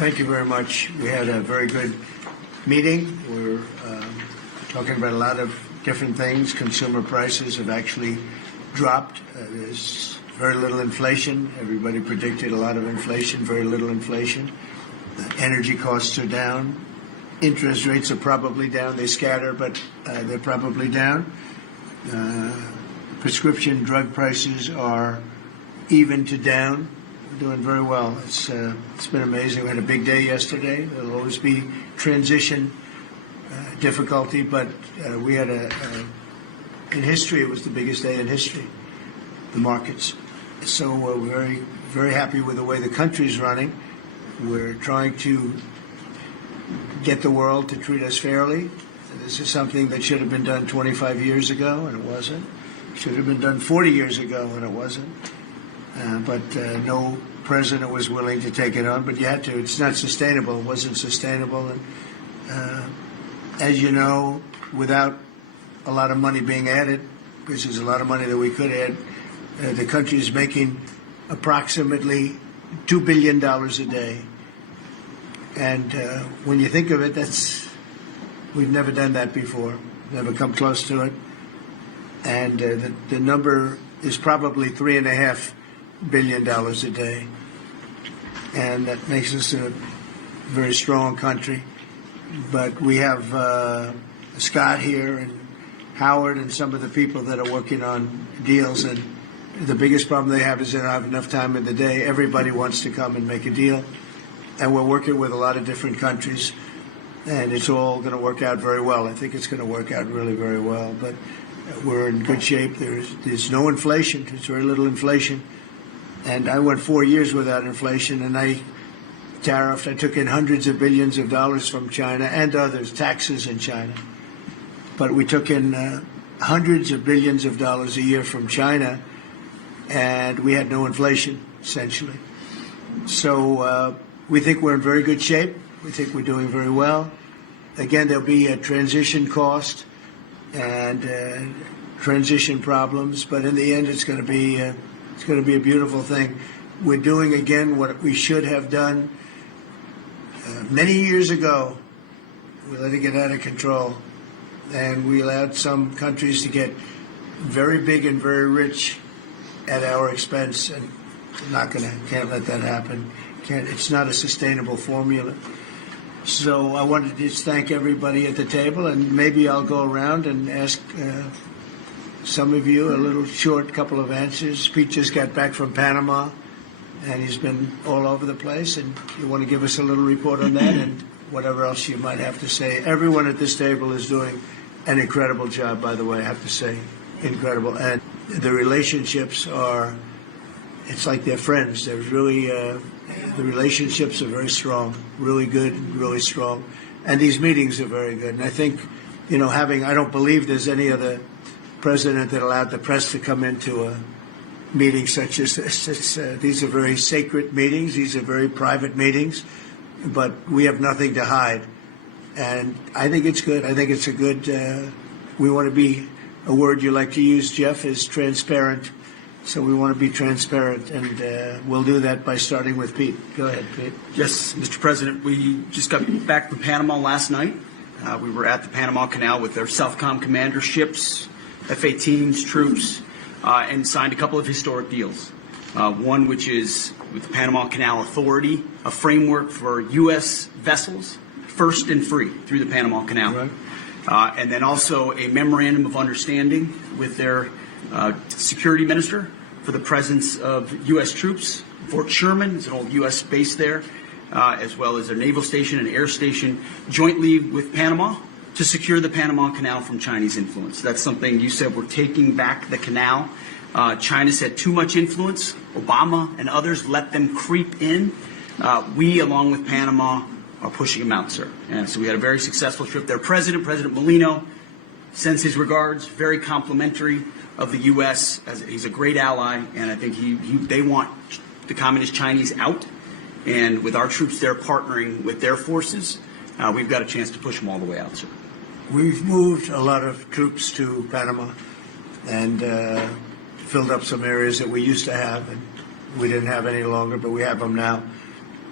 Thank you very much. We had a very good meeting. We're talking about a lot of different things. Consumer prices have actually dropped. There's very little inflation. Everybody predicted a lot of inflation, very little inflation. Energy costs are down. Interest rates are probably down. They scatter, but they're probably down. Prescription drug prices are even to down. We're doing very well. It's been amazing. We had a big day yesterday. There'll always be transition difficulty, but we had in history, it was the biggest day in history, the markets. So we're very, very happy with the way the country's running. We're trying to get the world to treat us fairly. This is something that should have been done 25 years ago, and it wasn't. Should have been done 40 years ago, and it wasn't. But no president was willing to take it on, but you had to. It's not sustainable. It wasn't sustainable. And as you know, without a lot of money being added, because there's a lot of money that we could add, the country is making approximately $2 billion a day. And when you think of it, we've never done that before, never come close to it. And the number is probably $3.5 billion a day. And that makes us a very strong country. But we have Scott here and Howard and some of the people that are working on deals. And the biggest problem they have is they don't have enough time in the day. Everybody wants to come and make a deal. And we're working with a lot of different countries. And it's all going to work out very well. I think it's going to work out really very well. But we're in good shape. There's no inflation. There's very little inflation. And I went 4 years without inflation, and I took in hundreds of billions of dollars from China and others, taxes in China. But we took in hundreds of billions of dollars a year from China, and we had no inflation, essentially. So we think we're in very good shape. We think we're doing very well. Again, there'll be a transition cost and transition problems, but in the end, it's going to be a beautiful thing. We're doing again what we should have done many years ago. We let it get out of control, and we allowed some countries to get very big and very rich at our expense, and can't let that happen. It's not a sustainable formula. So I wanted to just thank everybody at the table, and maybe I'll go around and ask some of you a little short couple of answers. Pete just got back from Panama, and he's been all over the place, and you want to give us a little report on that and whatever else you might have to say. Everyone at this table is doing an incredible job, by the way, I have to say, incredible. And the relationships it's like they're friends. They're really, the relationships are very strong, really good, really strong. And these meetings are very good. And I think, I don't believe there's any other president that allowed the press to come into a meeting such as this. These are very sacred meetings. These are very private meetings. But we have nothing to hide. And I think it's good. I think it's a good, we want to be, a word you like to use, Jeff, is transparent. So we want to be transparent, and we'll do that by starting with Pete. Go ahead, Pete. Yes, Mr. President, we just got back from Panama last night. We were at the Panama Canal with their Southcom commander ships, F-18s, troops, and signed a couple of historic deals. One which is with the Panama Canal Authority, a framework for U.S. vessels, first and free through the Panama Canal. Right. And then also a memorandum of understanding with their security minister for the presence of U.S. troops. Fort Sherman is an old U.S. base there, as well as a naval station and air station jointly with Panama to secure the Panama Canal from Chinese influence. That's something you said, we're taking back the canal. China's had too much influence. Obama and others let them creep in. We, along with Panama, are pushing them out, sir. And so we had a very successful trip there. President Molino sends his regards, very complimentary of the U.S. as he's a great ally, and I think they want the communist Chinese out, and with our troops there partnering with their forces, we've got a chance to push them all the way out, sir. We've moved a lot of troops to Panama and filled up some areas that we used to have, and we didn't have any longer, but we have them now.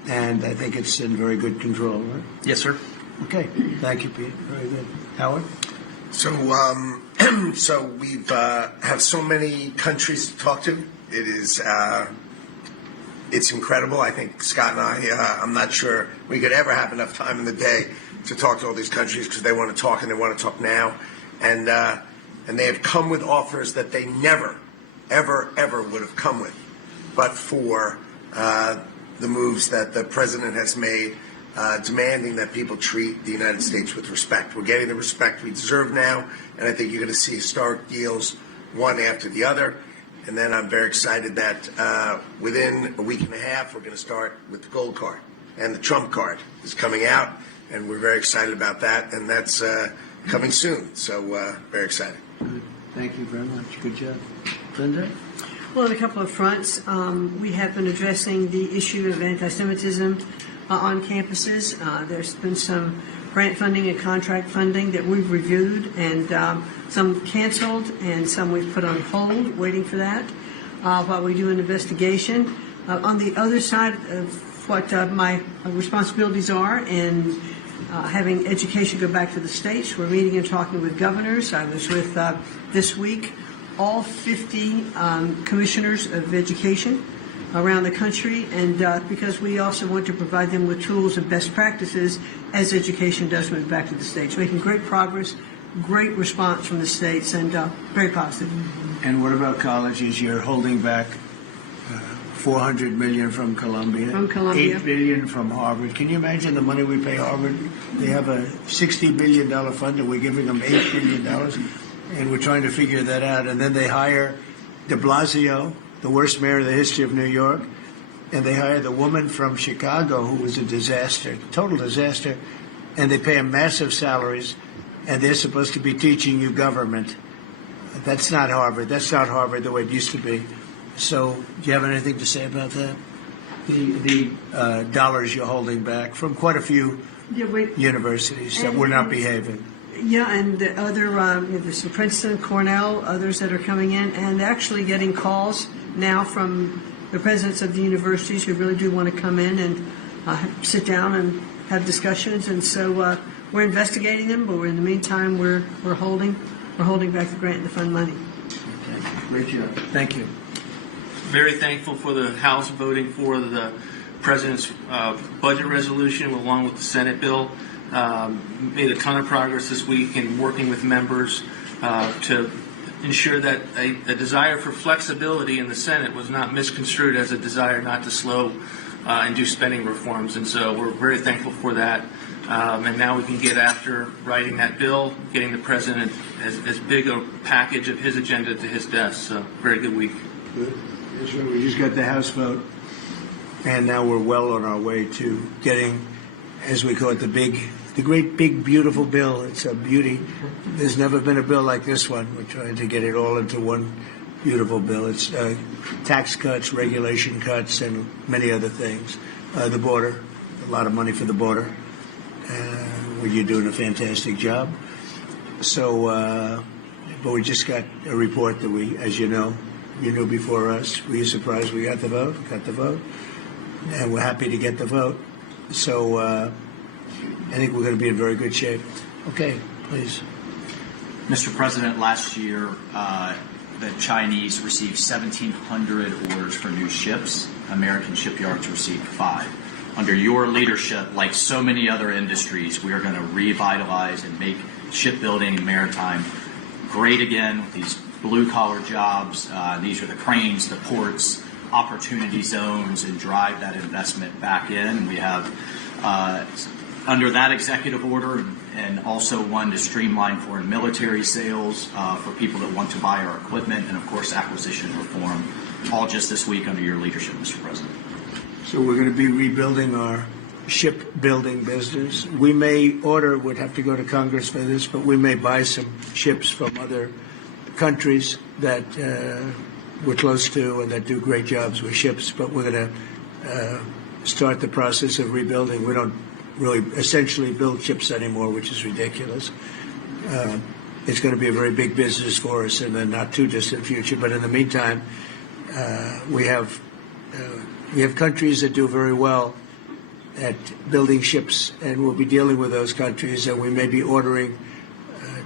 and I think it's in very good control, right? Yes, sir. Okay, thank you, Pete. Very good. Howard? So, so we've have so many countries to talk to. It is, it's incredible. I think Scott and I, I'm not sure we could ever have enough time in the day to talk to all these countries because they want to talk and they want to talk now, and they have come with offers that they never, ever would have come with, but for the moves that the president has made. Demanding that people treat the United States with respect. We're getting the respect we deserve now, and I think you're going to see historic deals one after the other. And then I'm very excited that within a week and a half, we're going to start with the gold card. And the Trump card is coming out, and we're very excited about that, and that's coming soon. So very excited. Good. Thank you very much. Good job. Linda? Well, on a couple of fronts, we have been addressing the issue of anti-Semitism on campuses. There's been some grant funding and contract funding that we've reviewed, and some canceled and some we've put on hold, waiting for that, while we do an investigation. On the other side of what my responsibilities are in having education go back to the states, we're meeting and talking with governors. I was with, this week, all 50 commissioners of education around the country, and because we also want to provide them with tools and best practices as education does move back to the states. Making great progress, great response from the states, and very positive. And what about colleges? You're holding back $400 million from Columbia. From Columbia. $8 billion from Harvard. Can you imagine the money we pay Harvard? They have a $60 billion fund, and we're giving them $8 billion, and we're trying to figure that out. And then they hire de Blasio, the worst mayor in the history of New York, and they hired the woman from Chicago who was a disaster, total disaster, and they pay them massive salaries, and they're supposed to be teaching you government. That's not Harvard. That's not Harvard the way it used to be. So do you have anything to say about that? The dollars you're holding back from quite a few universities that were not behaving. Yeah, and the other, there's some Princeton, Cornell, others that are coming in, and actually getting calls now from the presidents of the universities who really do want to come in and sit down and have discussions. And so we're investigating them, but in the meantime, we're holding back the grant and the fund money. Okay. Great job. Thank you. Very thankful for the House voting for the President's budget resolution along with the Senate bill. Made a ton of progress this week in working with members to ensure that a desire for flexibility in the Senate was not misconstrued as a desire not to slow and do spending reforms. And so we're very thankful for that. And now we can get after writing that bill, getting the President as big a package of his agenda to his desk. So very good week. Good. That's right. We just got the House vote, and now we're well on our way to getting, as we call it, the great big beautiful bill. It's a beauty. There's never been a bill like this one. We're trying to get it all into one beautiful bill. It's tax cuts, regulation cuts, and many other things. The border, a lot of money for the border. Where you're doing a fantastic job. So, but we just got a report that we, as you know, you knew before us. Were you surprised we got the vote? Got the vote, and we're happy to get the vote. So I think we're going to be in very good shape. Okay, please. Mr. President, last year the Chinese received 1,700 orders for new ships. American shipyards received 5. Under your leadership, like so many other industries, we are going to revitalize and make shipbuilding and maritime great again with these blue-collar jobs. These are the cranes, the ports, opportunity zones, and drive that investment back in. We have, under that executive order, and also one to streamline foreign military sales for people that want to buy our equipment, and, of course, acquisition reform, all just this week under your leadership, Mr. President. So we're going to be rebuilding our shipbuilding business. We may order, would have to go to Congress for this, but we may buy some ships from other countries that we're close to and that do great jobs with ships, but we're going to start the process of rebuilding. We don't really essentially build ships anymore, which is ridiculous. It's going to be a very big business for us in the not too distant future, but in the meantime, we have countries that do very well at building ships, and we'll be dealing with those countries, and we may be ordering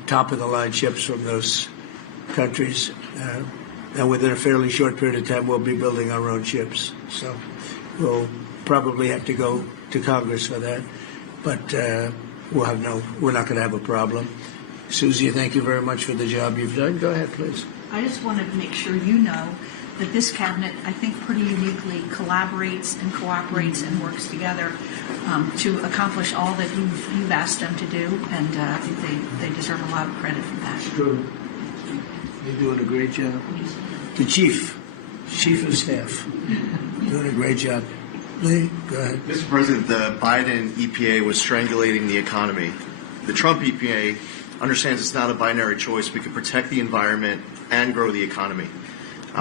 top-of-the-line ships from those countries. And within a fairly short period of time, we'll be building our own ships. So we'll probably have to go to Congress for that, but we're not going to have a problem. Susie, thank you very much for the job you've done. Go ahead, please. I just wanted to make sure you know that this cabinet, I think, pretty uniquely collaborates and cooperates and works together to accomplish all that you've asked them to do, and I think they deserve a lot of credit for that. True. You're doing a great job. The chief of staff, doing a great job. Lee, go ahead. Mr. President, the Biden EPA was strangulating the economy. The Trump EPA understands it's not a binary choice. We can protect the environment and grow the economy.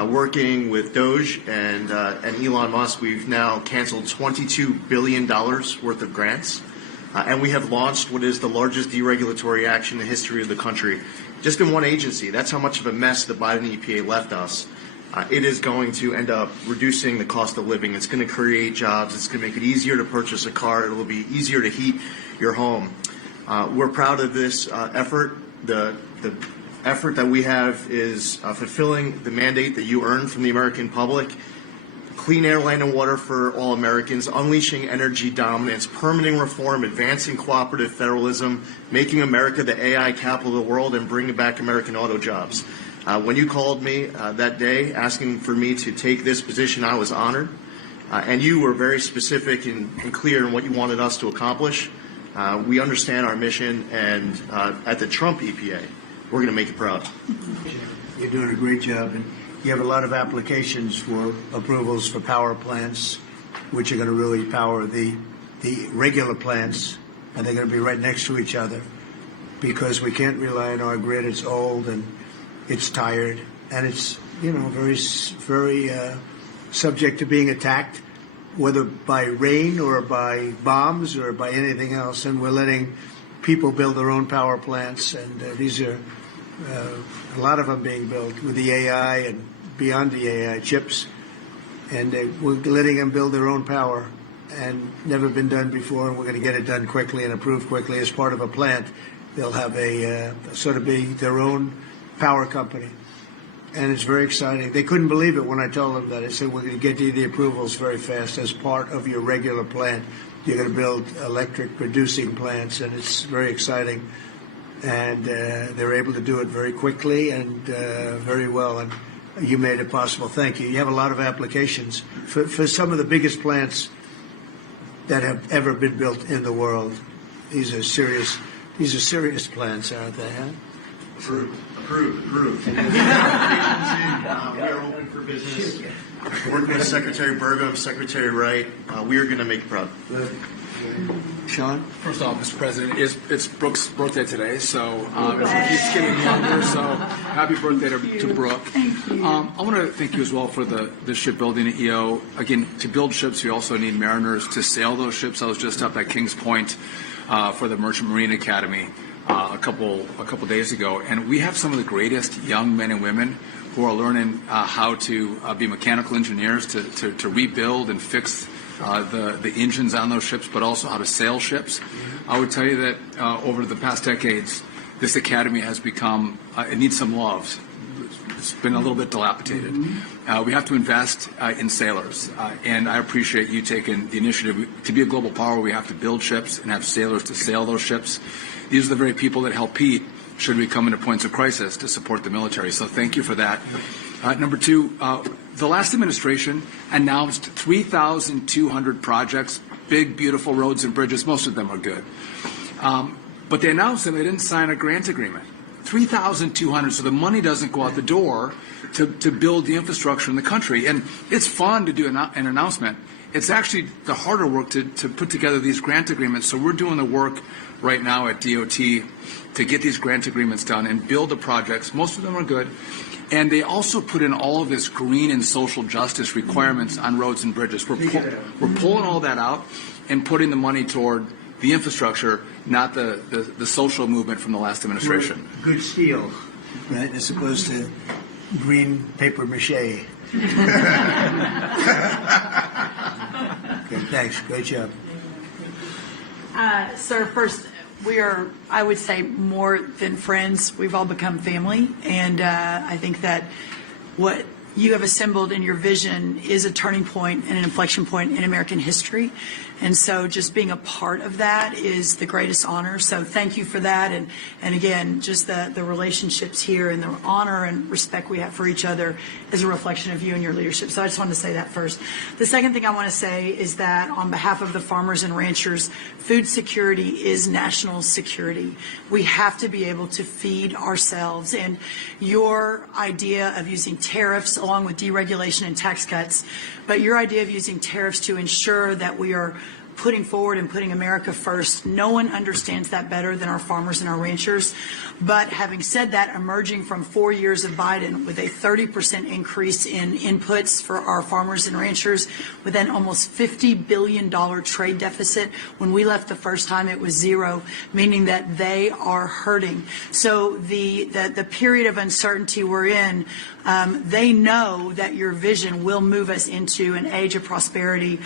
Working with Doge and Elon Musk, we've now canceled $22 billion worth of grants. And we have launched what is the largest deregulatory action in the history of the country, just in one agency. That's how much of a mess the Biden EPA left us. It is going to end up reducing the cost of living. It's going to create jobs. It's going to make it easier to purchase a car. It will be easier to heat your home. We're proud of this effort. The effort that we have is fulfilling the mandate that you earned from the American public. Clean air, land, and water for all Americans, unleashing energy dominance, permitting reform, advancing cooperative federalism, making America the AI capital of the world, and bringing back American auto jobs. When you called me that day asking for me to take this position, I was honored. And you were very specific and clear in what you wanted us to accomplish. We understand our mission, and at the Trump EPA, we're going to make you proud. You're doing a great job, and you have a lot of applications for approvals for power plants, which are going to really power the regular plants, and they're going to be right next to each other because we can't rely on our grid. It's old and it's tired, and it's very subject to being attacked, whether by rain or by bombs or by anything else. And we're letting people build their own power plants, and these are a lot of them being built with the AI and beyond the AI chips, and we're letting them build their own power, and never been done before, and we're going to get it done quickly and approved quickly as part of a plant. They'll have a sort of be their own power company, and it's very exciting. They couldn't believe it when I told them that. I said, we're going to get you the approvals very fast as part of your regular plant. You're going to build electric producing plants, and it's very exciting. And they're able to do it very quickly and very well, and you made it possible. Thank you. You have a lot of applications for some of the biggest plants that have ever been built in the world. These are serious plants, aren't they? Huh? Approved. We are open for business. Working with Secretary Burgum, Secretary Wright, we are going to make you proud. Sean? First off, Mr. President, it's Brooke's birthday today, so she keeps getting younger, so happy birthday to Brooke. Thank you. I want to thank you as well for the shipbuilding at EO. Again, to build ships, we also need mariners to sail those ships. I was just up at Kings Point for the Merchant Marine Academy a couple days ago, and we have some of the greatest young men and women who are learning how to be mechanical engineers, to rebuild and fix the engines on those ships, but also how to sail ships. I would tell you that over the past decades, this academy has become, it needs some love. It's been a little bit dilapidated. We have to invest in sailors, and I appreciate you taking the initiative. To be a global power, we have to build ships and have sailors to sail those ships. These are the very people that help Pete should we come into points of crisis to support the military. So thank you for that. Number two, the last administration announced 3,200 projects, big, beautiful roads and bridges. Most of them are good. But they announced them. They didn't sign a grant agreement. 3,200. So the money doesn't go out the door to build the infrastructure in the country. And it's fun to do an announcement. It's actually the harder work to put together these grant agreements. So we're doing the work right now at DOT to get these grant agreements done and build the projects. Most of them are good. And they also put in all of this green and social justice requirements on roads and bridges. We're pulling all that out and putting the money toward the infrastructure, not the social movement from the last administration. Good steel, right, as opposed to green paper mache. Okay, thanks. Great job. Sir, first, we are, I would say, more than friends. We've all become family. And I think that what you have assembled in your vision is a turning point and an inflection point in American history. And so just being a part of that is the greatest honor. So thank you for that. And again, just the relationships here and the honor and respect we have for each other is a reflection of you and your leadership. So I just wanted to say that first. The second thing I want to say is that on behalf of the farmers and ranchers, food security is national security. We have to be able to feed ourselves. And your idea of using tariffs along with deregulation and tax cuts, but your idea of using tariffs to ensure that we are putting forward and putting America first, no one understands that better than our farmers and our ranchers. But having said that, emerging from 4 years of Biden with a 30% increase in inputs for our farmers and ranchers, with an almost $50 billion trade deficit. When we left the first time, it was zero, meaning that they are hurting. So the period of uncertainty we're in, they know that your vision will move us into an age of prosperity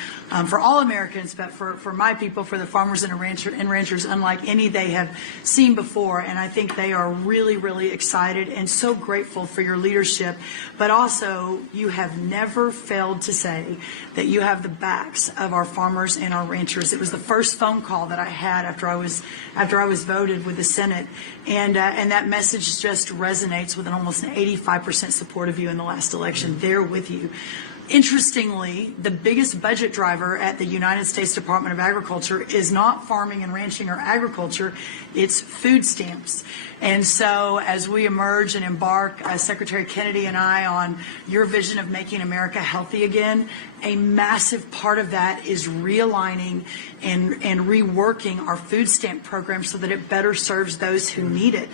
for all Americans, but for my people, for the farmers and ranchers, unlike any they have seen before. And I think they are really, really excited and so grateful for your leadership. But also, you have never failed to say that you have the backs of our farmers and our ranchers. It was the first phone call that I had after I was voted with the Senate, and that message just resonates with almost an 85% support of you in the last election. They're with you. Interestingly, the biggest budget driver at the United States Department of Agriculture is not farming and ranching or agriculture, it's food stamps. And so as we emerge and embark, Secretary Kennedy and I, on your vision of making America healthy again, a massive part of that is realigning and reworking our food stamp program so that it better serves those who need it.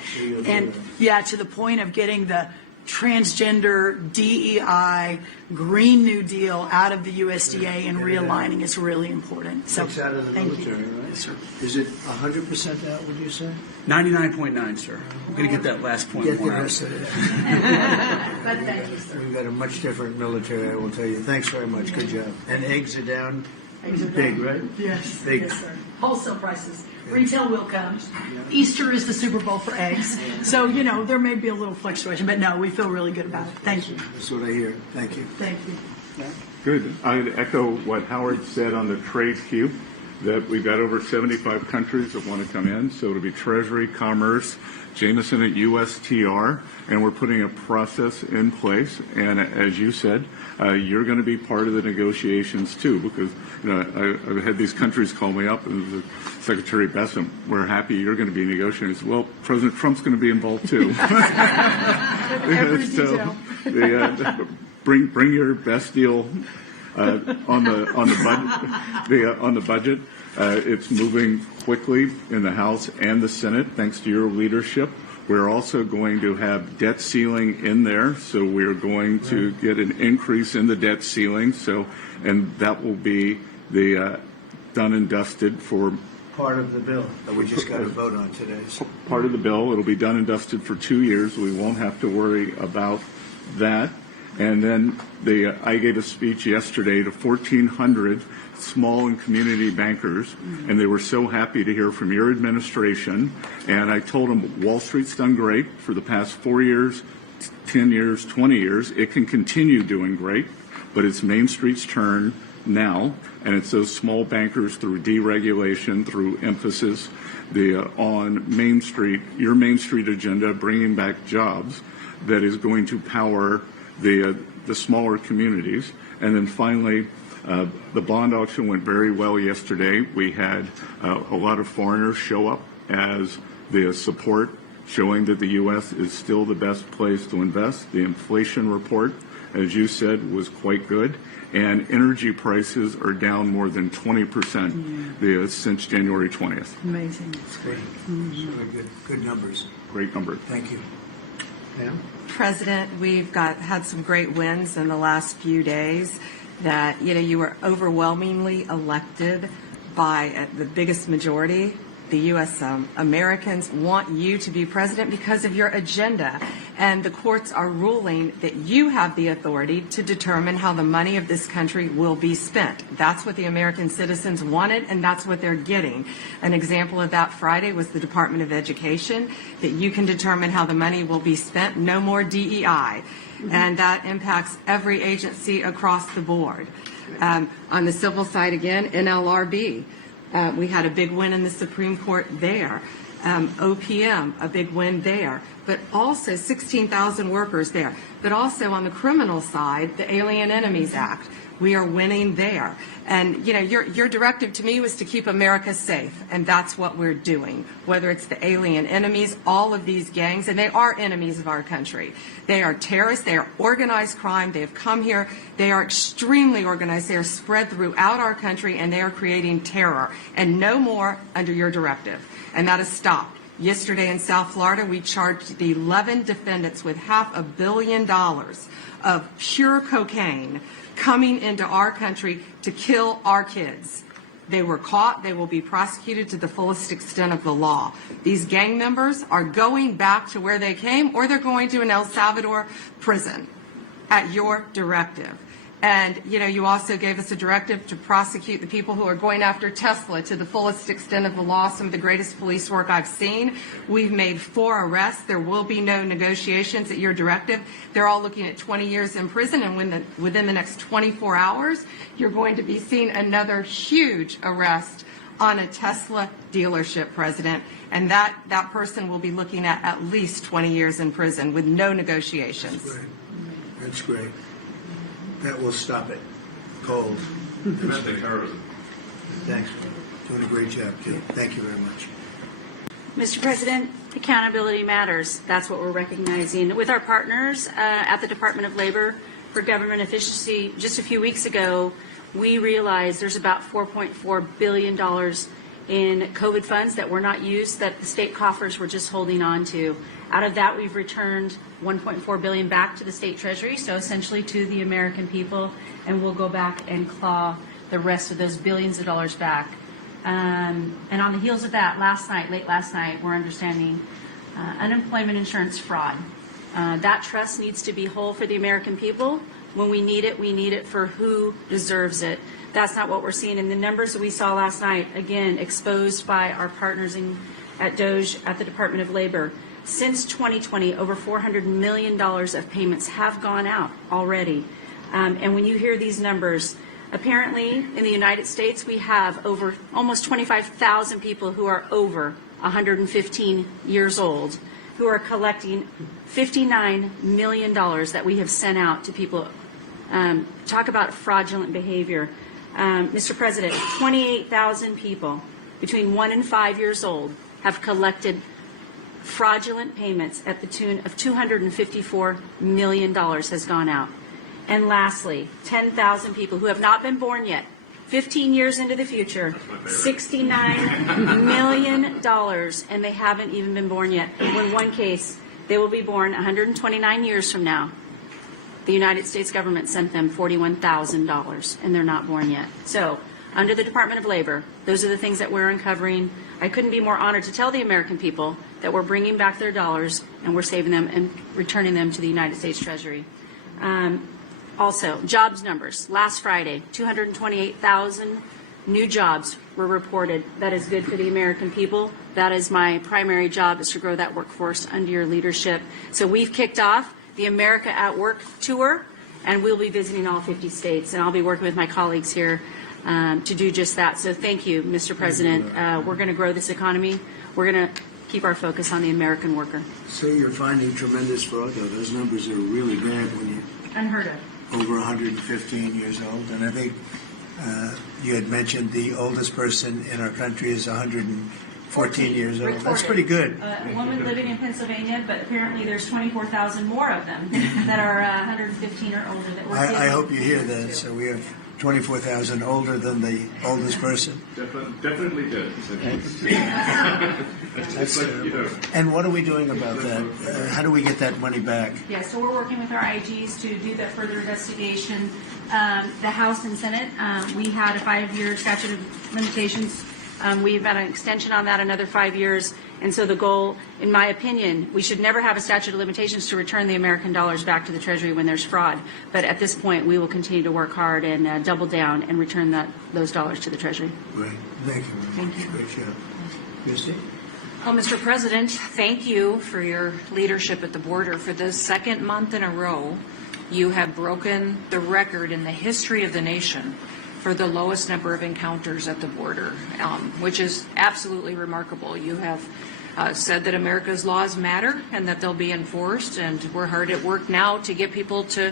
And yeah, to the point of getting the transgender, DEI, Green New Deal out of the USDA and realigning is really important. So It's out of the thank military, you. right? Yes, sir. Is it 100% out, would you say? 99.9, sir. I'm going to get that last point Get the more out. rest of it. But thank you, sir. We've got a much different military, I will tell you. Thanks very much. Good job. And eggs are down big, right? Yes, Big. yes, sir. Wholesale prices. Retail will come. Easter is the Super Bowl for eggs. So, there may be a little fluctuation, but no, we feel really good about it. Thank you. That's what I hear. Thank you. Thank you. Good. I'd echo what Howard said on the trade queue, that we've got over 75 countries that want to come in. So it'll be Treasury, Commerce, Jameson at USTR, and we're putting a process in place. And as you said, you're going to be part of the negotiations too, because I've had these countries call me up and Secretary Bessem, we're happy you're going to be negotiating. Well, President Trump's going to be involved too. Every detail. Bring your best deal on the budget. It's moving quickly in the House and the Senate, thanks to your leadership. We're also going to have debt ceiling in there, so we're going to get an increase in the debt ceiling. And that will be the done and dusted for Part of the bill that we just got to vote on today. part of the bill. It'll be done and dusted for 2 years. We won't have to worry about that. And then I gave a speech yesterday to 1,400 small and community bankers, and they were so happy to hear from your administration. And I told them Wall Street's done great for the past 4 years, 10 years, 20 years. It can continue doing great, but it's Main Street's turn now, and it's those small bankers through deregulation, through emphasis on Main Street, your Main Street agenda, bringing back jobs, that is going to power the smaller communities. And then finally, the bond auction went very well yesterday. We had a lot of foreigners show up as the support, showing that the U.S. is still the best place to invest. The inflation report, as you said, was quite good. And energy prices are down more than 20% since January 20th. Amazing. That's great. Really good numbers. Great number. Thank you. Pam? President, we've had some great wins in the last few days. That you were overwhelmingly elected by the biggest majority the U.S. Americans want you to be president because of your agenda. And the courts are ruling that you have the authority to determine how the money of this country will be spent. That's what the American citizens wanted, and that's what they're getting. An example of that Friday was the Department of Education, that you can determine how the money will be spent. No more DEI. And that impacts every agency across the board. On the civil side again, NLRB. We had a big win in the Supreme Court there. OPM, a big win there. But also 16,000 workers there. But also on the criminal side, the Alien Enemies Act. We are winning there. And, you know, your directive to me was to keep America safe, and that's what we're doing. Whether it's the alien enemies, all of these gangs, and they are enemies of our country. They are terrorists. They are organized crime. They have come here. They are extremely organized. They are spread throughout our country, and they are creating terror. And no more under your directive. And that has stopped. Yesterday in South Florida, we charged 11 defendants with $500 million of pure cocaine coming into our country to kill our kids. They were caught. They will be prosecuted to the fullest extent of the law. These gang members are going back to where they came, or they're going to an El Salvador prison at your directive. And, you know, you also gave us a directive to prosecute the people who are going after Tesla to the fullest extent of the law, some of the greatest police work I've seen. We've made 4 arrests. There will be no negotiations at your directive. They're all looking at 20 years in prison, and within the next 24 hours, you're going to be seeing another huge arrest on a Tesla dealership, President. And that person will be looking at least 20 years in prison with no negotiations. That's great. That's great. That will stop it. Cold. Domestic terrorism. Thanks. Doing a great job, too. Thank you very much. Mr. President, accountability matters. That's what we're recognizing. With our partners at the Department of Labor for Government Efficiency, just a few weeks ago, we realized there's about $4.4 billion in COVID funds that were not used, that the state coffers were just holding on to. Out of that, we've returned $1.4 billion back to the state treasury, so essentially to the American people, and we'll go back and claw the rest of those billions of dollars back. And on the heels of that, late last night, we're understanding unemployment insurance fraud. That trust needs to be whole for the American people. When we need it for who deserves it. That's not what we're seeing. And the numbers that we saw last night, again, exposed by our partners at DOGE at the Department of Labor. Since 2020, over $400 million of payments have gone out already. And when you hear these numbers, apparently in the United States, we have over almost 25,000 people who are over 115 years old who are collecting $59 million that we have sent out to people. Talk about fraudulent behavior. Mr. President, 28,000 people between 1 and 5 years old have collected fraudulent payments at the tune of $254 million has gone out. And lastly, 10,000 people who have not been born yet, 15 years into the future, $69 million, and they haven't even been born yet. In one case, they will be born 129 years from now. The United States government sent them $41,000, and they're not born yet. So, under the Department of Labor, those are the things that we're uncovering. I couldn't be more honored to tell the American people that we're bringing back their dollars and we're saving them and returning them to the United States Treasury. Also, jobs numbers. Last Friday, 228,000 new jobs were reported. That is good for the American people. That is my primary job, is to grow that workforce under your leadership. So we've kicked off the America at Work tour, and we'll be visiting all 50 states, and I'll be working with my colleagues here to do just that. So thank you, Mr. President. We're going to grow this economy. We're going to keep our focus on the American worker. So you're finding tremendous fraud, though. Those numbers are really bad when you Unheard of. over 115 years old. And I think you had mentioned the oldest person in our country is 114 years old. Reported. That's pretty good. A woman living in Pennsylvania, but apparently there's 24,000 more of them that are 115 or older that we're I giving hope you hear that. to. So we have 24,000 older than the oldest person. Definitely did. That's and what are we doing about that? How do we get that money back? Yeah, so we're working with our IGs to do that further investigation. The House and Senate, we had a 5-year statute of limitations We've got an extension on that another 5 years. And so the goal, in my opinion, we should never have a statute of limitations to return the American dollars back to the Treasury when there's fraud. But at this point, we will continue to work hard and double down and return those dollars to the Treasury. Great. Thank you. Thank you. Great job. Christie? Well, Mr. President, thank you for your leadership at the border. For the second month in a row, you have broken the record in the history of the nation for the lowest number of encounters at the border, which is absolutely remarkable. You have said that America's laws matter and that they'll be enforced, and we're hard at work now to get people to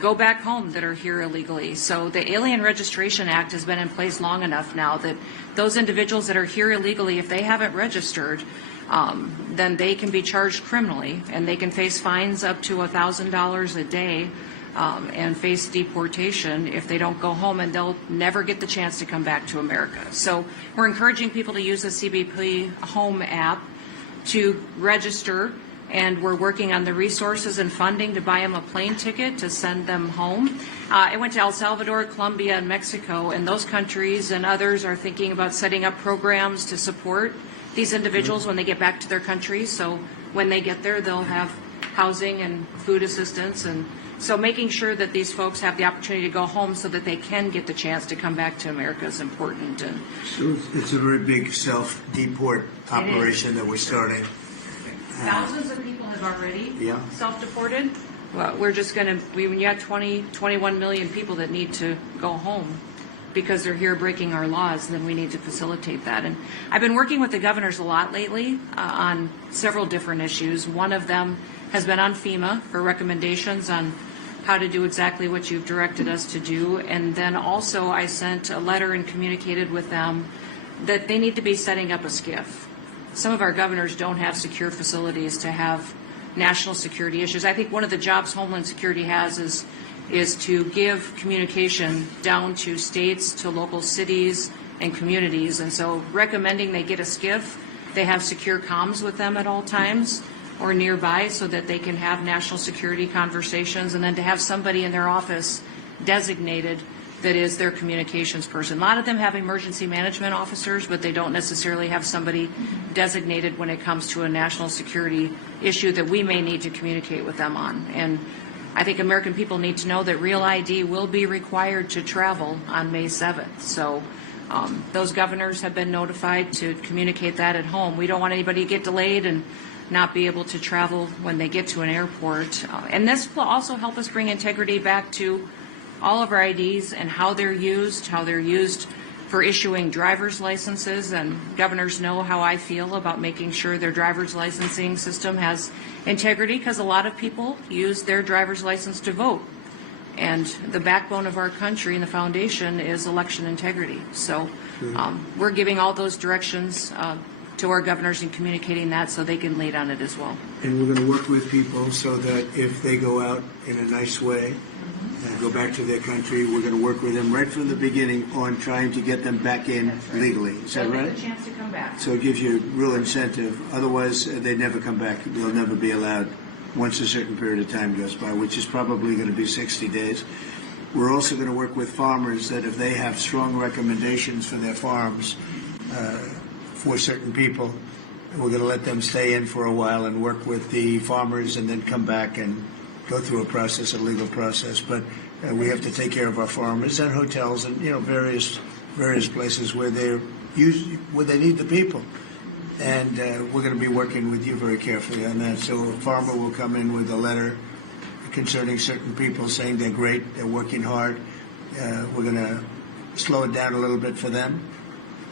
go back home that are here illegally. So the Alien Registration Act has been in place long enough now that those individuals that are here illegally, if they haven't registered, then they can be charged criminally, and they can face fines up to $1,000 a day and face deportation if they don't go home, and they'll never get the chance to come back to America. So we're encouraging people to use the CBP Home app to register, and we're working on the resources and funding to buy them a plane ticket to send them home. I went to El Salvador, Colombia, and Mexico, and those countries and others are thinking about setting up programs to support these individuals when they get back to their countries. So when they get there, they'll have housing and food assistance, and so making sure that these folks have the opportunity to go home so that they can get the chance to come back to America is important. And So it's a very big self-deport operation that we're starting. thousands of people have already Yeah. self-deported. Well, we're just going to, when you have 21 million people that need to go home because they're here breaking our laws, then we need to facilitate that. And I've been working with the governors a lot lately on several different issues. One of them has been on FEMA for recommendations on how to do exactly what you've directed us to do. And then also I sent a letter and communicated with them that they need to be setting up a SCIF. Some of our governors don't have secure facilities to have national security issues. I think one of the jobs Homeland Security has is to give communication down to states, to local cities and communities. And so recommending they get a SCIF, they have secure comms with them at all times or nearby so that they can have national security conversations, and then to have somebody in their office designated that is their communications person. A lot of them have emergency management officers, but they don't necessarily have somebody designated when it comes to a national security issue that we may need to communicate with them on. And I think American people need to know that Real ID will be required to travel on May 7th. So those governors have been notified to communicate that at home. We don't want anybody to get delayed and not be able to travel when they get to an airport. And this will also help us bring integrity back to all of our IDs and how they're used for issuing driver's licenses. And governors know how I feel about making sure their driver's licensing system has integrity, because a lot of people use their driver's license to vote. And the backbone of our country and the foundation is election integrity. So we're giving all those directions to our governors and communicating that so they can lead on it as well. And we're going to work with people so that if they go out in a nice way and go back to their country, we're going to work with them right from the beginning on trying to get them back in legally. Is that right? A chance to come back. So it gives you real incentive. Otherwise, they never come back. They'll never be allowed once a certain period of time goes by, which is probably going to be 60 days. We're also going to work with farmers that if they have strong recommendations for their farms for certain people, we're going to let them stay in for a while and work with the farmers and then come back and go through a legal process. But we have to take care of our farmers and hotels and various places where they need the people. And we're going to be working with you very carefully on that. So a farmer will come in with a letter concerning certain people saying they're great, they're working hard. We're going to slow it down a little bit for them.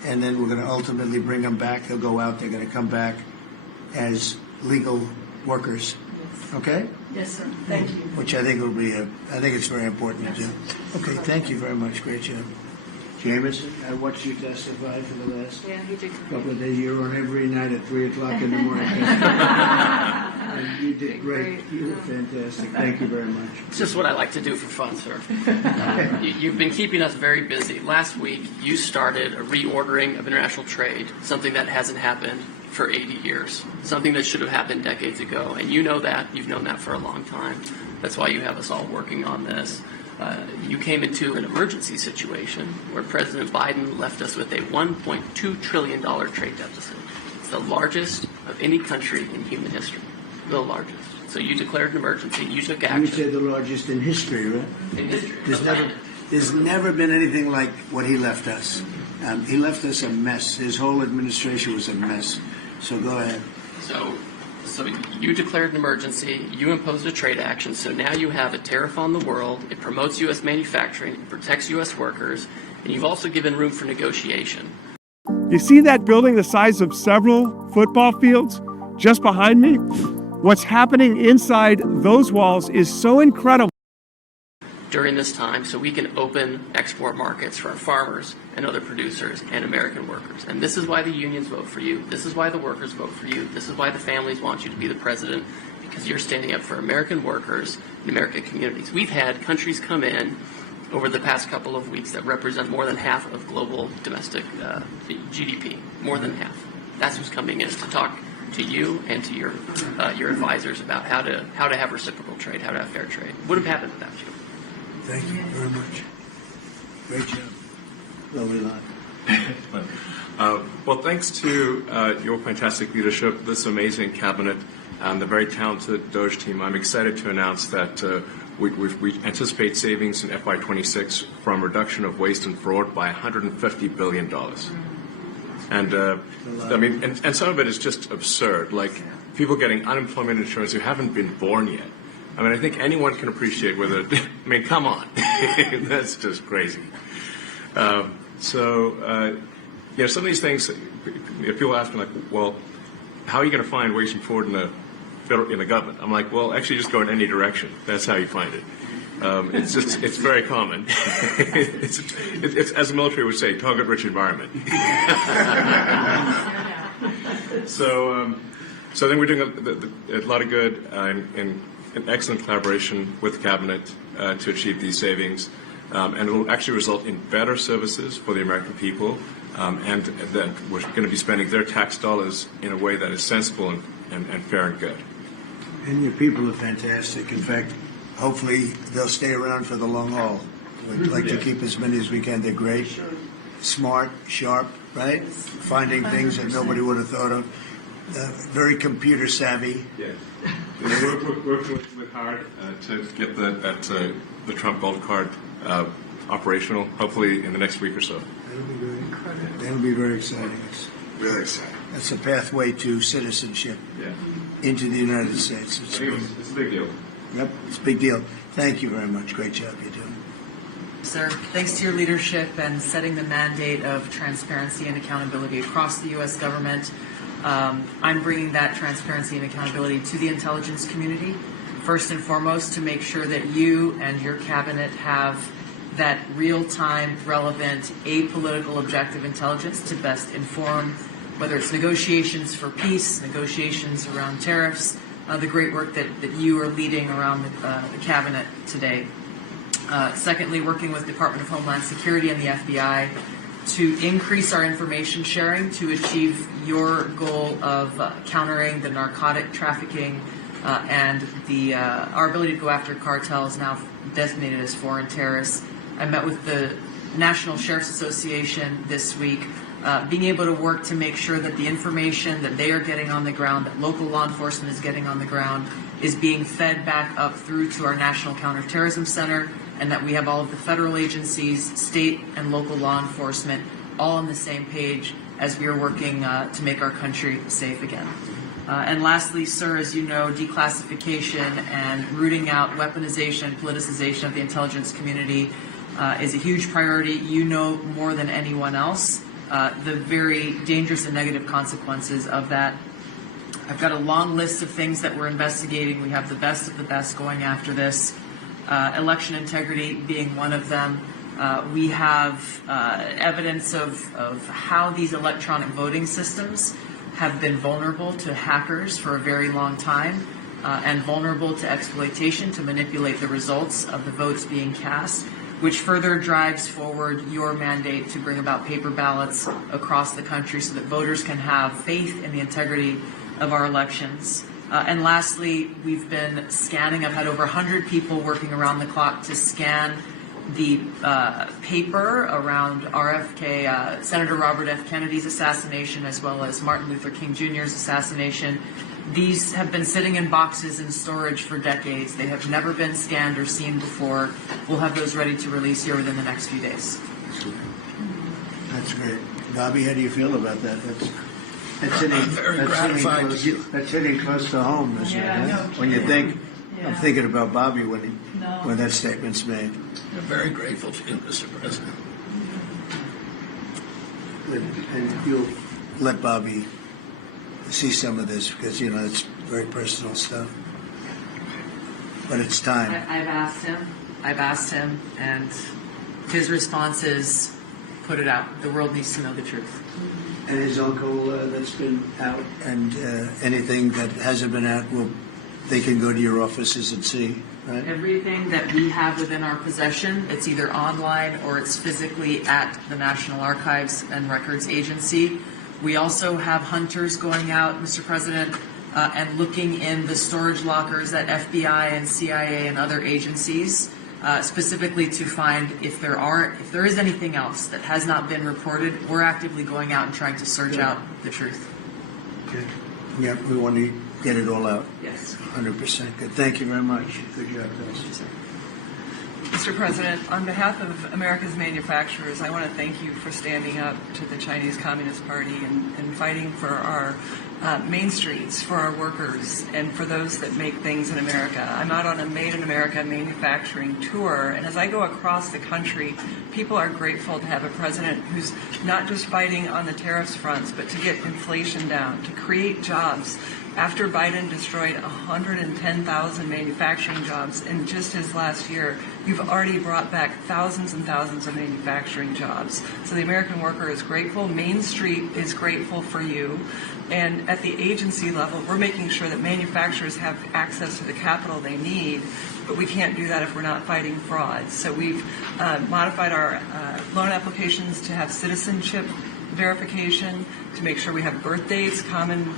And then we're going to ultimately bring them back. They'll go out. They're going to come back as legal workers. Okay? Yes, sir. Thank you. Which I think will be I think it's very important to do. Okay, thank you very much. Great job. Jameson, I watched you testify for the last couple of days. You're on every night at 3 o'clock in the morning. And you did great. You were fantastic. Thank you very much. It's just what I like to do for fun, sir. You've been keeping us very busy. Last week, you started a reordering of international trade, something that hasn't happened for 80 years, something that should have happened decades ago. And you know that. You've known that for a long time. That's why you have us all working on this. You came into an emergency situation where President Biden left us with a $1.2 trillion trade deficit. It's the largest of any country in human history, the largest. So you declared an emergency, you took I would action. say the largest in history, right? In history. There's never been anything like what he left us. He left us a mess. His whole administration was a mess. So go ahead. So you declared an emergency, you imposed a trade action, so now you have a tariff on the world, it promotes U.S. manufacturing, it protects U.S. workers, and you've also given room for negotiation. You see that building the size of several football fields just behind me? What's happening inside those walls is so incredible. During this time, so we can open export markets for our farmers and other producers and American workers. And this is why the unions vote for you. This is why the workers vote for you. This is why the families want you to be the president, because you're standing up for American workers and American communities. We've had countries come in over the past couple of weeks that represent more than half of global domestic GDP, more than half. That's who's coming in to talk to you and to your advisors about how to have reciprocal trade, how to have fair trade. Would have happened without you. Thank you very much. Great job. Lovely line. Well, thanks to your fantastic leadership, this amazing cabinet, and the very talented DOGE team, I'm excited to announce that we anticipate savings in FY26 from reduction of waste and fraud by $150 billion. And I mean, and some of it is just absurd, like people getting unemployment insurance who haven't been born yet. I mean, I think anyone can appreciate whether, I mean, come on. That's just crazy. You know, some of these things, people ask me, like, well, how are you going to find waste and fraud in the government? I'm like, well, actually just go in any direction. That's how you find it. It's very common. it's, as the military would say, target-rich environment. So then we're doing a lot of good in excellent collaboration with the cabinet to achieve these savings, and it will actually result in better services for the American people, and that we're going to be spending their tax dollars in a way that is sensible and fair and good. And your people are fantastic. In fact, hopefully they'll stay around for the long haul. We'd like to keep as many as we can. They're great, smart, sharp, right? Finding things that nobody would have thought of. Very computer savvy. Yeah. We're working with hard to get the Trump Gold Card operational, hopefully in the next week or so. That'll be great. That'll be very exciting. It's Really exciting. That's a pathway to citizenship into the United States. It's a big deal. Yep, it's a big deal. Thank you very much. Great job you're doing. Sir, thanks to your leadership and setting the mandate of transparency and accountability across the U.S. government, I'm bringing that transparency and accountability to the intelligence community, first and foremost, to make sure that you and your cabinet have that real-time, relevant, apolitical, objective intelligence to best inform, whether it's negotiations for peace, negotiations around tariffs, the great work that you are leading around the cabinet today. Secondly, working with the Department of Homeland Security and the FBI to increase our information sharing to achieve your goal of countering the narcotic trafficking and our ability to go after cartels now designated as foreign terrorists. I met with the National Sheriff's Association this week, being able to work to make sure that the information that they are getting on the ground, that local law enforcement is getting on the ground, is being fed back up through to our National Counterterrorism Center, and that we have all of the federal agencies, state and local law enforcement, all on the same page as we are working to make our country safe again. And lastly, sir, as you know, declassification and rooting out weaponization, politicization of the intelligence community is a huge priority. You know more than anyone else the very dangerous and negative consequences of that. I've got a long list of things that we're investigating. We have the best of the best going after this. Election integrity being one of them. We have evidence of how these electronic voting systems have been vulnerable to hackers for a very long time and vulnerable to exploitation to manipulate the results of the votes being cast, which further drives forward your mandate to bring about paper ballots across the country so that voters can have faith in the integrity of our elections. And lastly, we've been scanning. I've had over 100 people working around the clock to scan the paper around RFK, Senator Robert F. Kennedy's assassination, as well as Martin Luther King Jr.'s assassination. These have been sitting in boxes in storage for decades. They have never been scanned or seen before. We'll have those ready to release here within the next few days. That's great. Bobby, how do you feel about that? That's hitting close to home, isn't it? Huh? When you think, I'm thinking about Bobby when that statement's made. We're very grateful to you, Mr. President. And you'll let Bobby see some of this because, it's very personal stuff. But it's time. I've asked him, and his response is, put it out. The world needs to know the truth. And his uncle that's been out, and anything that hasn't been out, they can go to your offices and see, right? Everything that we have within our possession, it's either online or it's physically at the National Archives and Records Agency. We also have hunters going out, Mr. President, and looking in the storage lockers at FBI and CIA and other agencies, specifically to find if there is anything else that has not been reported. We're actively going out and trying to search out the truth. Good. Yeah, we want to get it all out. Yes. 100%. Good. Thank you very much. Good job, guys. Mr. President, on behalf of America's manufacturers, I want to thank you for standing up to the Chinese Communist Party and fighting for our main streets, for our workers, and for those that make things in America. I'm out on a Made in America manufacturing tour, and as I go across the country, people are grateful to have a president who's not just fighting on the tariffs fronts, but to get inflation down, to create jobs. After Biden destroyed 110,000 manufacturing jobs in just his last year, you've already brought back thousands and thousands of manufacturing jobs. So the American worker is grateful. Main Street is grateful for you. And at the agency level, we're making sure that manufacturers have access to the capital they need, but we can't do that if we're not fighting fraud. So we've modified our loan applications to have citizenship verification, to make sure we have birth dates, common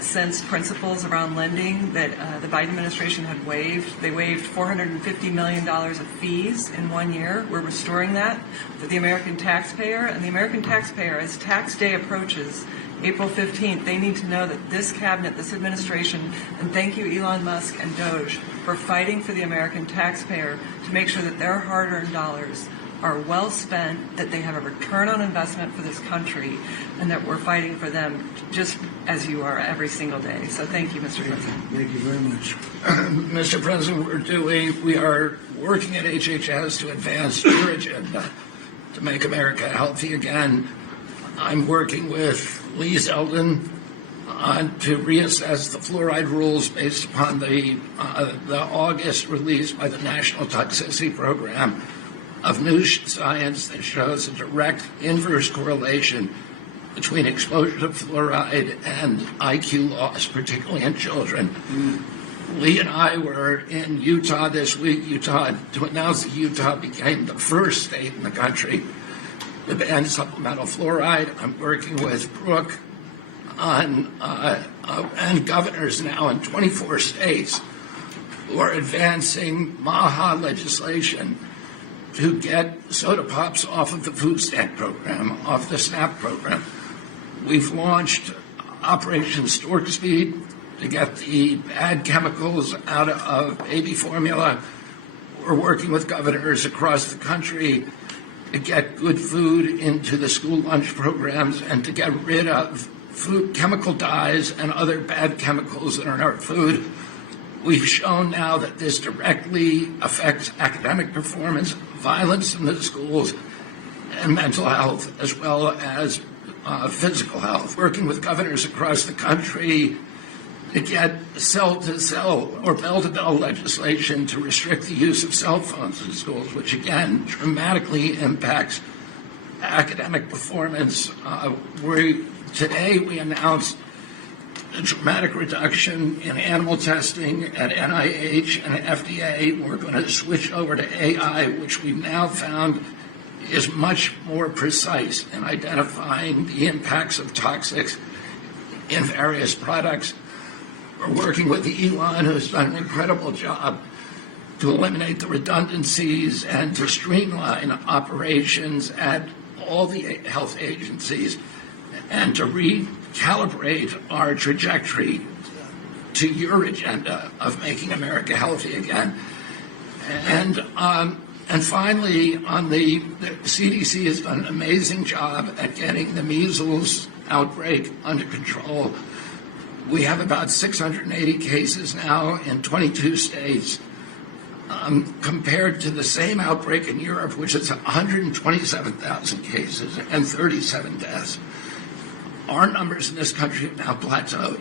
sense principles around lending that the Biden administration had waived. They waived $450 million of fees in 1 year. We're restoring that for the American taxpayer. And the American taxpayer, as tax day approaches, April 15th, they need to know that this cabinet, this administration, and thank you Elon Musk and Doge for fighting for the American taxpayer to make sure that their hard-earned dollars are well spent, that they have a return on investment for this country, and that we're fighting for them just as you are every single day. So thank you, Mr. President. Thank you very much. Mr. President, we are working at HHS to advance your agenda to make America healthy again. I'm working with Lee Zeldin to reassess the fluoride rules based upon the August release by the National Toxicity Program of new science that shows a direct inverse correlation between exposure to fluoride and IQ loss, particularly in children. Lee and I were in Utah this week, to announce that Utah became the first state in the country to ban supplemental fluoride. I'm working with Brooke on and governors now in 24 states who are advancing MAHA legislation to get soda pops off of the food stamp program, off the SNAP program. We've launched Operation Stork Speed to get the bad chemicals out of baby formula. We're working with governors across the country to get good food into the school lunch programs and to get rid of food chemical dyes and other bad chemicals that are in our food. We've shown now that this directly affects academic performance, violence in the schools, and mental health, as well as physical health. Working with governors across the country to get cell-to-cell or bell-to-bell legislation to restrict the use of cell phones in schools, which again dramatically impacts academic performance. Today we announced a dramatic reduction in animal testing at NIH and FDA. We're going to switch over to AI, which we've now found is much more precise in identifying the impacts of toxics in various products. We're working with Elon, who's done an incredible job to eliminate the redundancies and to streamline operations at all the health agencies and to recalibrate our trajectory to your agenda of making America healthy again. And finally, on the CDC has done an amazing job at getting the measles outbreak under control. We have about 680 cases now in 22 states, compared to the same outbreak in Europe, which is 127,000 cases and 37 deaths. Our numbers in this country have now plateaued.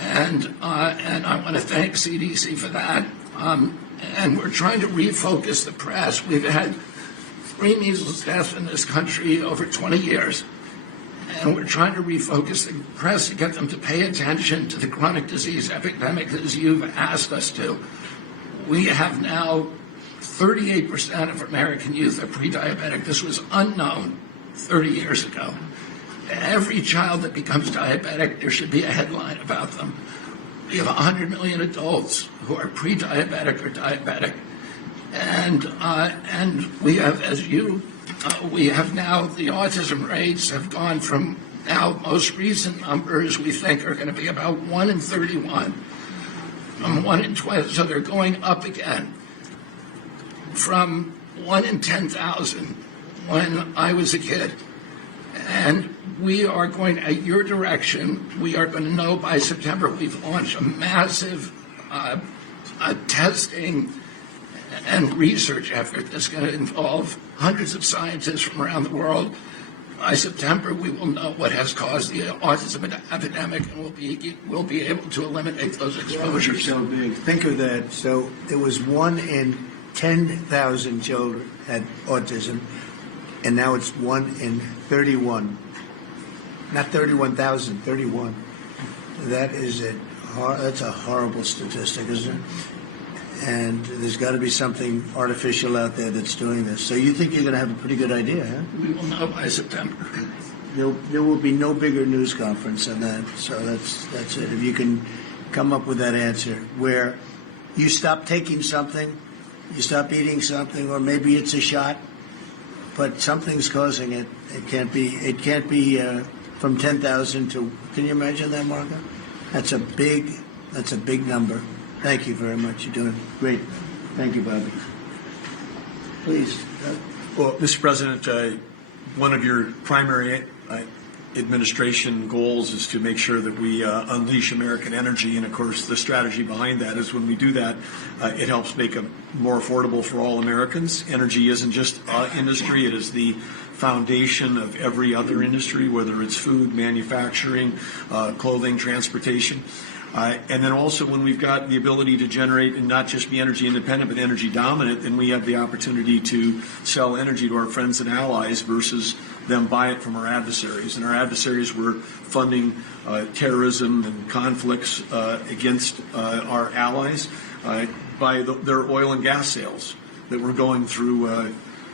And I want to thank CDC for that. And we're trying to refocus the press. We've had 3 measles deaths in this country over 20 years. And we're trying to refocus the press to get them to pay attention to the chronic disease epidemic as you've asked us to. We have now 38% of American youth are pre-diabetic. This was unknown 30 years ago. Every child that becomes diabetic, there should be a headline about them. We have 100 million adults who are pre-diabetic or diabetic. And we have, we have now, the autism rates have gone from now most recent numbers we think are going to be about 1 in 31, from 1 in 12, so they're going up again. From 1 in 10,000 when I was a kid. And we are going, at your direction, we are going to know by September. We've launched a massive testing and research effort that's going to involve hundreds of scientists from around the world. By September, we will know what has caused the autism epidemic, and we'll be able to eliminate those exposures. So big. Think of that. So it was 1 in 10,000 children had autism, and now it's 1 in 31. Not 31,000, 31. That's a horrible statistic, isn't it? And there's got to be something artificial out there that's doing this. So you think you're going to have a pretty good idea, huh? We will know by September. There will be no bigger news conference than that. So that's it. If you can come up with that answer where you stop taking something, you stop eating something, or maybe it's a shot, but something's causing it. It can't be from 10,000 to. Can you imagine that, Marco? That's a big number. Thank you very much. You're doing great. Thank you, Bobby. Please. Well, Mr. President, one of your primary administration goals is to make sure that we unleash American energy, and of course the strategy behind that is when we do that, it helps make it more affordable for all Americans. Energy isn't just industry, it is the foundation of every other industry, whether it's food, manufacturing, clothing, transportation. And then also when we've got the ability to generate and not just be energy independent but energy dominant, then we have the opportunity to sell energy to our friends and allies versus them buy it from our adversaries. And our adversaries were funding terrorism and conflicts against our allies by their oil and gas sales that were going through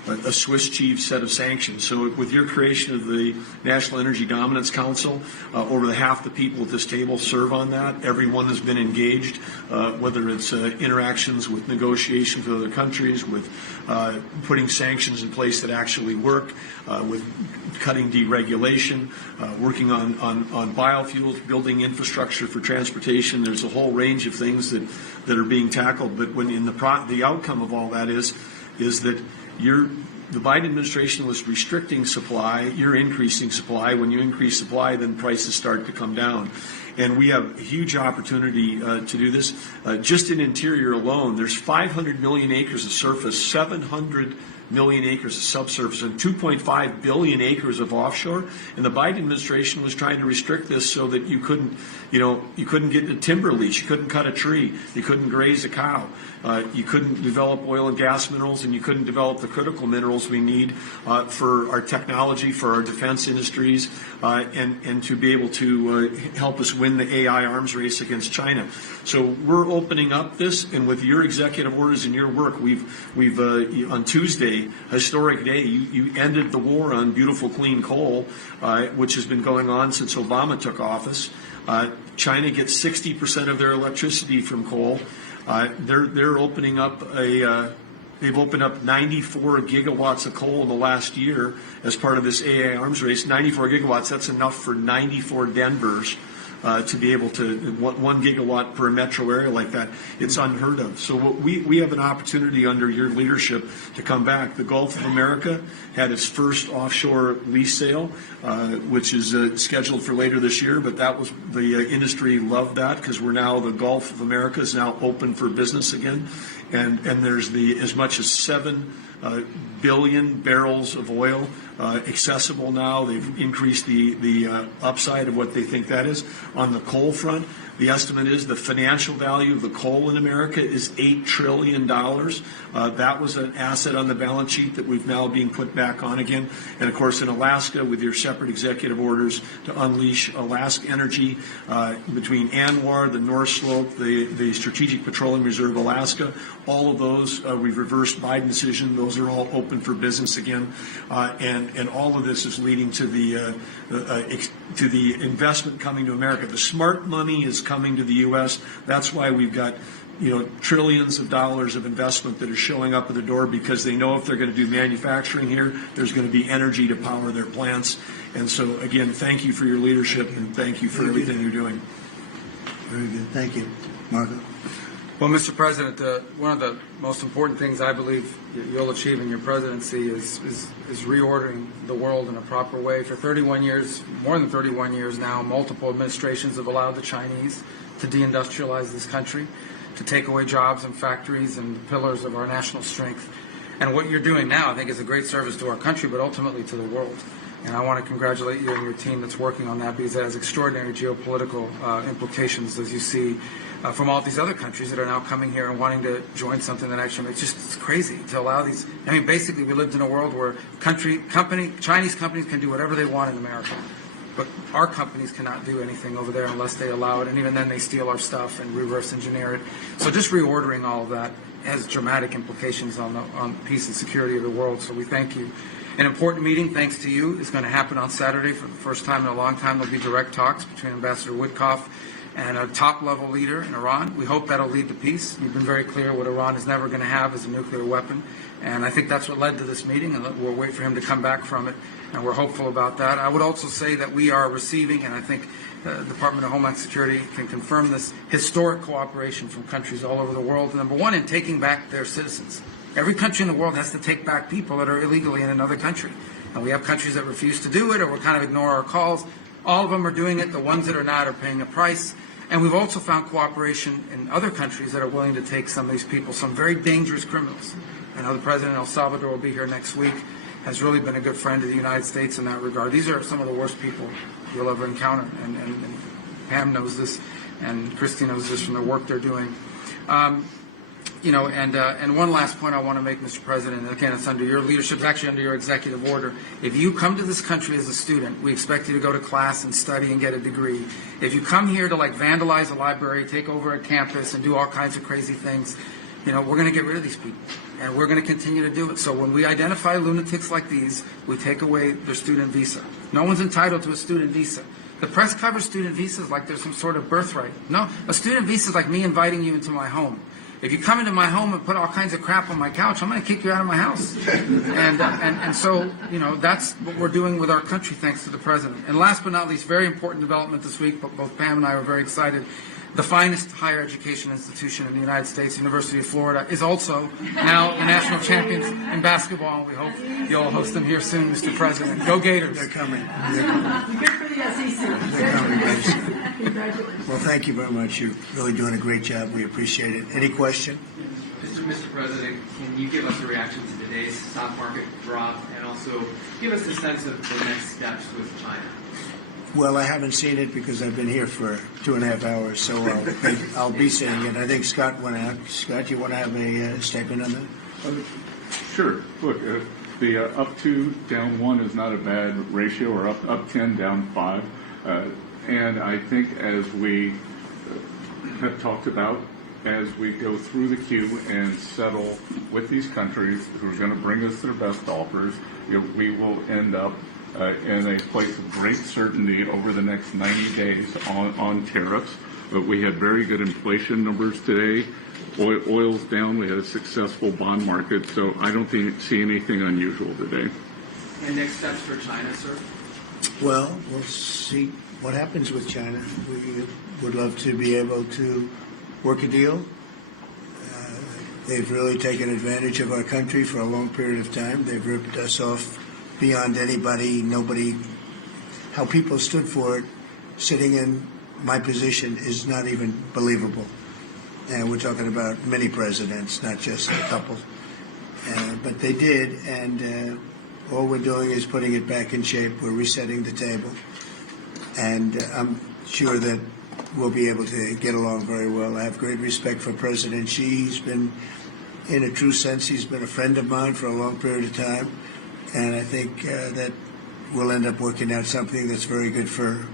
a Swiss cheese set of sanctions. So with your creation of the National Energy Dominance Council, over half the people at this table serve on that. Everyone has been engaged, whether it's interactions with negotiations with other countries, with putting sanctions in place that actually work, with cutting deregulation, working on biofuels, building infrastructure for transportation. There's a whole range of things that are being tackled. But when in the outcome of all that is that the Biden administration was restricting supply, you're increasing supply. When you increase supply, then prices start to come down. And we have a huge opportunity to do this. Just in interior alone, there's 500 million acres of surface, 700 million acres of subsurface, and 2.5 billion acres of offshore. And the Biden administration was trying to restrict this so that you couldn't get a timber lease, you couldn't cut a tree, you couldn't graze a cow, you couldn't develop oil and gas minerals, and you couldn't develop the critical minerals we need for our technology, for our defense industries, and to be able to help us win the AI arms race against China. So we're opening up this, and with your executive orders and your work, we've on Tuesday, historic day, you ended the war on beautiful clean coal, which has been going on since Obama took office. China gets 60% of their electricity from coal. They're opening up they've opened up 94 gigawatts of coal in the last year as part of this AI arms race. 94 gigawatts, that's enough for 94 Denvers. To be able to 1 gigawatt per metro area like that, it's unheard of. So we have an opportunity under your leadership to come back. The Gulf of America had its first offshore lease sale, which is scheduled for later this year. But that was the industry loved that because we're now the Gulf of America is now open for business again, and there's as much as 7 billion barrels of oil accessible now. They've increased the upside of what they think that is. On the coal front, the estimate is the financial value of the coal in America is $8 trillion. That was an asset on the balance sheet that we've now being put back on again. And of course, in Alaska, with your separate executive orders to unleash Alaska energy between ANWR, the North Slope, the Strategic Petroleum Reserve Alaska, all of those we've reversed Biden decision. Those are all open for business again, and all of this is leading to the investment coming to America. The smart money is coming to the U.S. That's why we've got trillions of dollars of investment that are showing up at the door because they know if they're going to do manufacturing here, there's going to be energy to power their plants. And so again, thank you for your leadership and thank you for everything you're doing. Very good. Thank you. Marco. Well, Mr. President, one of the most important things I believe you'll achieve in your presidency is reordering the world in a proper way. For 31 years, more than 31 years now, multiple administrations have allowed the Chinese to deindustrialize this country, to take away jobs and factories and the pillars of our national strength. And what you're doing now, I think, is a great service to our country, but ultimately to the world. And I want to congratulate you and your team that's working on that because it has extraordinary geopolitical implications, as you see, from all these other countries that are now coming here and wanting to join something that actually makes it's crazy to allow these. I mean, basically, we lived in a world where Chinese companies can do whatever they want in America, but our companies cannot do anything over there unless they allow it, and even then they steal our stuff and reverse engineer it. So just reordering all of that has dramatic implications on peace and security of the world. So we thank you. An important meeting, thanks to you, is going to happen on Saturday for the first time in a long time. There'll be direct talks between Ambassador Woodcock and a top-level leader in Iran. We hope that'll lead to peace. You've been very clear what Iran is never going to have is a nuclear weapon, and I think that's what led to this meeting, and we'll wait for him to come back from it, and we're hopeful about that. I would also say that we are receiving, and I think the Department of Homeland Security can confirm this, historic cooperation from countries all over the world. Number one, in taking back their citizens. Every country in the world has to take back people that are illegally in another country, and we have countries that refuse to do it or will kind of ignore our calls. All of them are doing it. The ones that are not are paying a price. And we've also found cooperation in other countries that are willing to take some of these people, some very dangerous criminals. I know the president of El Salvador will be here next week, has really been a good friend of the United States in that regard. These are some of the worst people you'll ever encounter, and Pam knows this, and Christy knows this from the work they're doing. And one last point I want to make, Mr. President, and again, it's under your leadership, it's actually under your executive order. If you come to this country as a student, we expect you to go to class and study and get a degree. If you come here to vandalize a library, take over a campus, and do all kinds of crazy things, we're going to get rid of these people, and we're going to continue to do it. So when we identify lunatics like these, we take away their student visa. No one's entitled to a student visa. The press covers student visas like there's some sort of birthright. No, a student visa is like me inviting you into my home. If you come into my home and put all kinds of crap on my couch, I'm going to kick you out of my house. And so, that's what we're doing with our country, thanks to the president. And last but not least, very important development this week, but both Pam and I are very excited. The finest higher education institution in the United States, University of Florida, is also now the national champions in basketball, and we hope you'll host them here soon, Mr. President. Go Gators. They're coming. Good for the SEC. They're coming. Congratulations. Well, thank you very much. You're really doing a great job. We appreciate it. Any question? Mr. President, can you give us a reaction to today's stock market drop and also give us a sense of the next steps with China? Well, I haven't seen it because I've been here for 2.5 hours, so I'll be seeing it. I think Scott went out. Scott, you want to have a statement on that? Sure. Look, the up 2, down 1 is not a bad ratio, or up 10, down 5. And I think as we have talked about, as we go through the queue and settle with these countries who are going to bring us their best offers, we will end up in a place of great certainty over the next 90 days on tariffs. But we had very good inflation numbers today. Oil's down. We had a successful bond market. So I don't see anything unusual today. And next steps for China, sir? Well, we'll see what happens with China. We would love to be able to work a deal. They've really taken advantage of our country for a long period of time. They've ripped us off beyond nobody. How people stood for it, sitting in my position, is not even believable. And we're talking about many presidents, not just a couple. But they did, and all we're doing is putting it back in shape. We're resetting the table. And I'm sure that we'll be able to get along very well. I have great respect for President Xi. He's been, in a true sense, he's been a friend of mine for a long period of time. And I think that we'll end up working out something that's very good for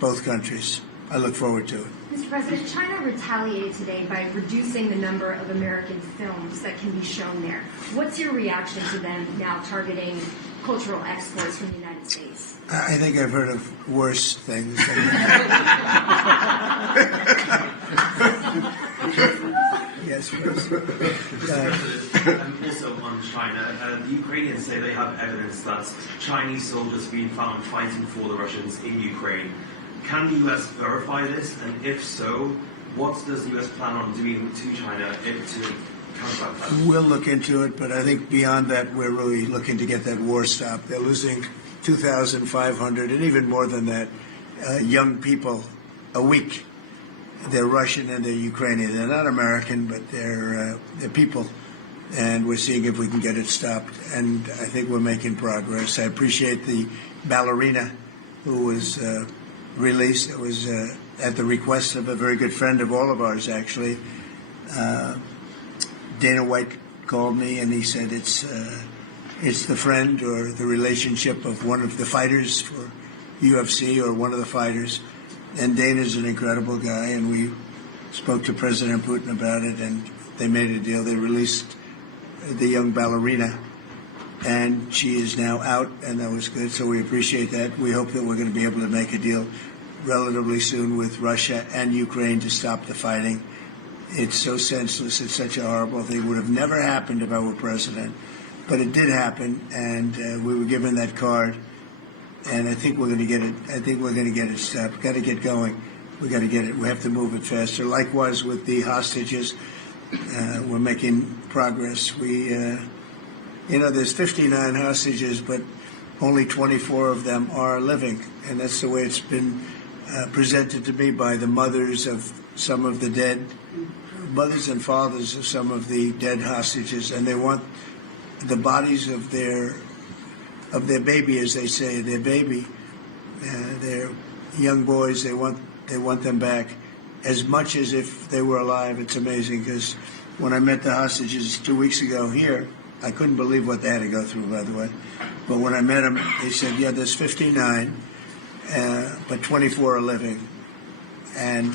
both countries. I look forward to it. Mr. President, China retaliated today by reducing the number of American films that can be shown there. What's your reaction to them now targeting cultural exports from the United States? I think I've heard of worse things. Yes, please. Also on China, the Ukrainians say they have evidence that Chinese soldiers have been found fighting for the Russians in Ukraine. Can the U.S. verify this? And if so, what does the U.S. plan on doing to China to counteract that? We'll look into it, but I think beyond that, we're really looking to get that war stopped. They're losing 2,500 and even more than that young people a week. They're Russian and they're Ukrainian. They're not American, but they're people. And we're seeing if we can get it stopped. And I think we're making progress. I appreciate the ballerina who was released. It was at the request of a very good friend of all of ours, actually. Dana White called me and he said it's the friend or the relationship of one of the fighters for UFC or one of the fighters. And Dana's an incredible guy, and we spoke to President Putin about it, and they made a deal. They released the young ballerina, and she is now out, and that was good. So we appreciate that. We hope that we're going to be able to make a deal relatively soon with Russia and Ukraine to stop the fighting. It's so senseless. It's such a horrible thing. It would have never happened if I were president, but it did happen, and we were given that card. And I think we're going to get it. I think we're going to get it stopped. We've got to get going. We got to get it. We have to move it faster. Likewise with the hostages, we're making progress. There's 59 hostages, but only 24 of them are living, and that's the way it's been presented to me by the mothers of some of the dead, mothers and fathers of some of the dead hostages, and they want the bodies of their baby, as they say, their baby, their young boys. They want them back as much as if they were alive. It's amazing because when I met the hostages 2 weeks ago here, I couldn't believe what they had to go through, by the way. But when I met them, they said, yeah, there's 59, but 24 are living. And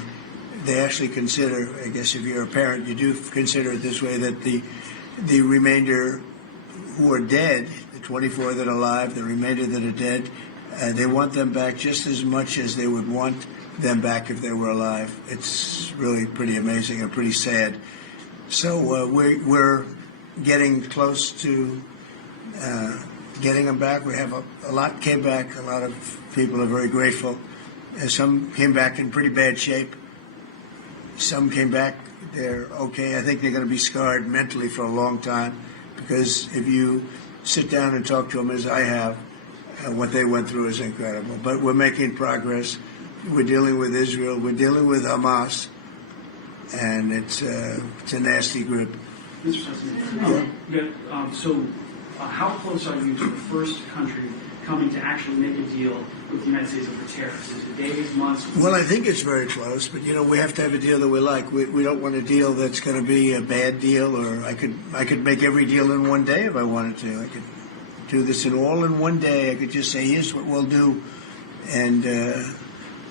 they actually consider, I guess if you're a parent, you do consider it this way, that the remainder who are dead, the 24 that are alive, the remainder that are dead, they want them back just as much as they would want them back if they were alive. It's really pretty amazing and pretty sad. So we're getting close to getting them back. We have a lot came back. A lot of people are very grateful. Some came back in pretty bad shape. Some came back, they're okay. I think they're going to be scarred mentally for a long time. Because if you sit down and talk to them, as I have, what they went through is incredible. But we're making progress. We're dealing with Israel. We're dealing with Hamas. And it's a nasty grip. Mr. President, how close are you to the first country coming to actually make a deal with the United States over tariffs? Is it days, months? Well, I think it's very close, but we have to have a deal that we like. We don't want a deal that's going to be a bad deal, or I could make every deal in one day if I wanted to. I could do this all in one day. I could just say, here's what we'll do. And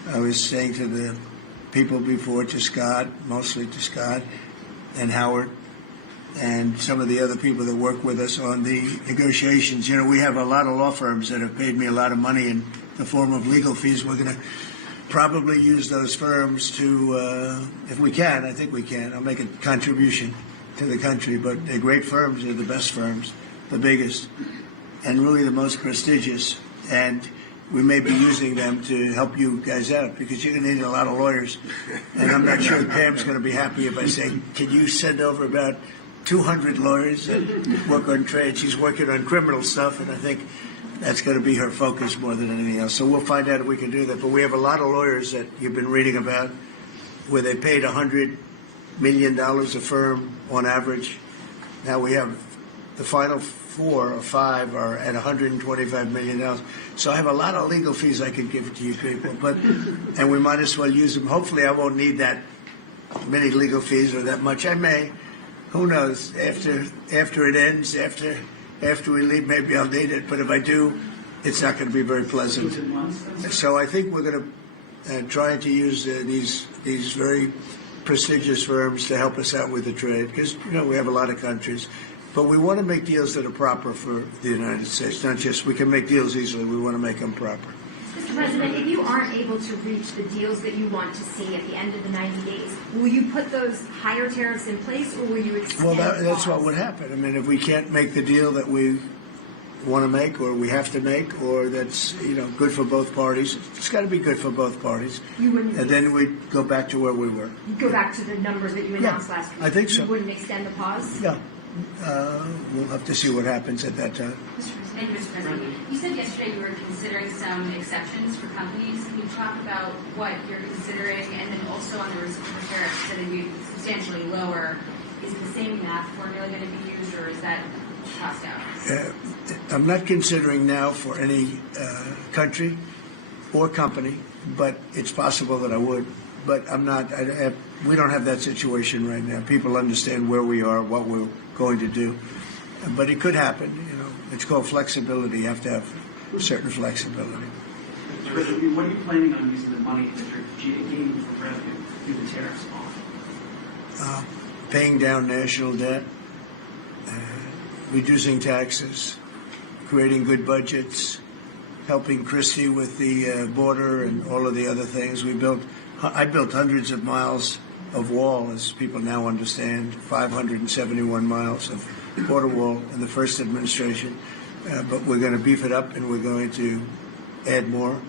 I was saying to the people before, to Scott, mostly to Scott and Howard, and some of the other people that work with us on the negotiations. We have a lot of law firms that have paid me a lot of money in the form of legal fees. We're going to probably use those firms to, if we can, I think we can. I'll make a contribution to the country, but they're great firms. They're the best firms, the biggest, and really the most prestigious. And we may be using them to help you guys out, because you're going to need a lot of lawyers. And I'm not sure Pam's going to be happy if I say, can you send over about 200 lawyers that work on trade? She's working on criminal stuff, and I think that's going to be her focus more than anything else. So we'll find out if we can do that. But we have a lot of lawyers that you've been reading about where they paid $100 million a firm on average. Now we have the final 4 or 5 are at $125 million. So I have a lot of legal fees I could give to you people, and we might as well use them. Hopefully I won't need that many legal fees or that much. I may. Who knows? After it ends, after we leave, maybe I'll need it. But if I do, it's not going to be very pleasant. So I think we're going to try to use these very prestigious firms to help us out with the trade, because we have a lot of countries. But we want to make deals that are proper for the United States, not just we can make deals easily. We want to make them proper. Mr. President, if you aren't able to reach the deals that you want to see at the end of the 90 days, will you put those higher tariffs in place, or will you extend? Well, that's what would happen. I mean, if we can't make the deal that we want to make, or we have to make, or that's good for both parties, it's got to be good for both parties. You wouldn't. And then we go back to where we were. You go back to the numbers that you announced last week. I think so. You wouldn't extend the pause. Yeah. We'll have to see what happens at that time. Thank you, Mr. President. You said yesterday you were considering some exceptions for companies. Can you talk about what you're considering, and then also on the reciprocal tariffs that would be substantially lower? Is the same math formula going to be used, or is that tossed out? I'm not considering now for any country or company, but it's possible that I would. But I'm not. We don't have that situation right now. People understand where we are, what we're going to do. But it could happen. It's called flexibility. You have to have certain flexibility. What are you planning on using the money that you're gaining from revenue through the tariffs on? Paying down national debt, reducing taxes, creating good budgets, helping Christie with the border and all of the other things. I built hundreds of miles of wall, as people now understand, 571 miles of border wall in the first administration. But we're going to beef it up, and we're going to add more.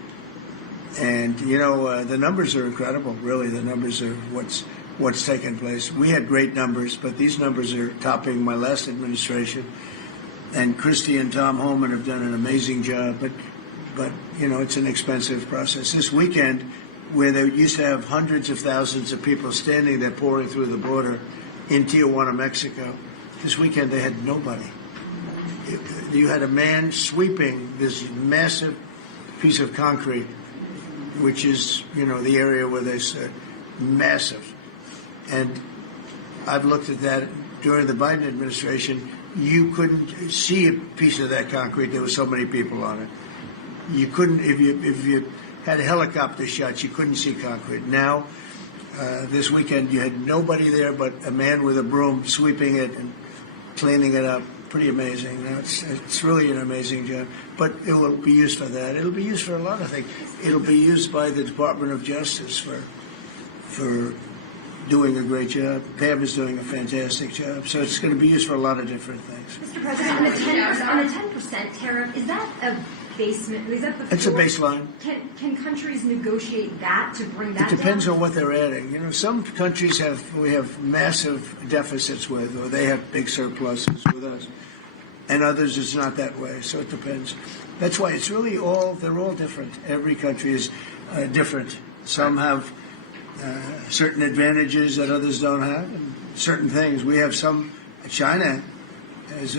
And, the numbers are incredible, really. The numbers are what's taken place. We had great numbers, but these numbers are topping my last administration. And Christie and Tom Homan have done an amazing job. But it's an expensive process. This weekend, where they used to have hundreds of thousands of people standing there pouring through the border in Tijuana, Mexico, this weekend they had nobody. You had a man sweeping this massive piece of concrete, which is, the area where they said massive. And I've looked at that during the Biden administration. You couldn't see a piece of that concrete. There were so many people on it. You couldn't, if you had helicopter shots, you couldn't see concrete. Now, this weekend, you had nobody there but a man with a broom sweeping it and cleaning it up. Pretty amazing. Now, it's really an amazing job. But it will be used for that. It'll be used for a lot of things. It'll be used by the Department of Justice for doing a great job. Pam is doing a fantastic job. So it's going to be used for a lot of different things. Mr. President, on the 10% tariff, is that a basement? Is that the It's a floor? baseline. Can countries negotiate that to bring that It depends down? on what they're adding. Some countries we have massive deficits with, or they have big surpluses with us, and others it's not that way. So it depends. That's why it's really they're all different. Every country is different. Some have certain advantages that others don't have, and certain things. We have some. China has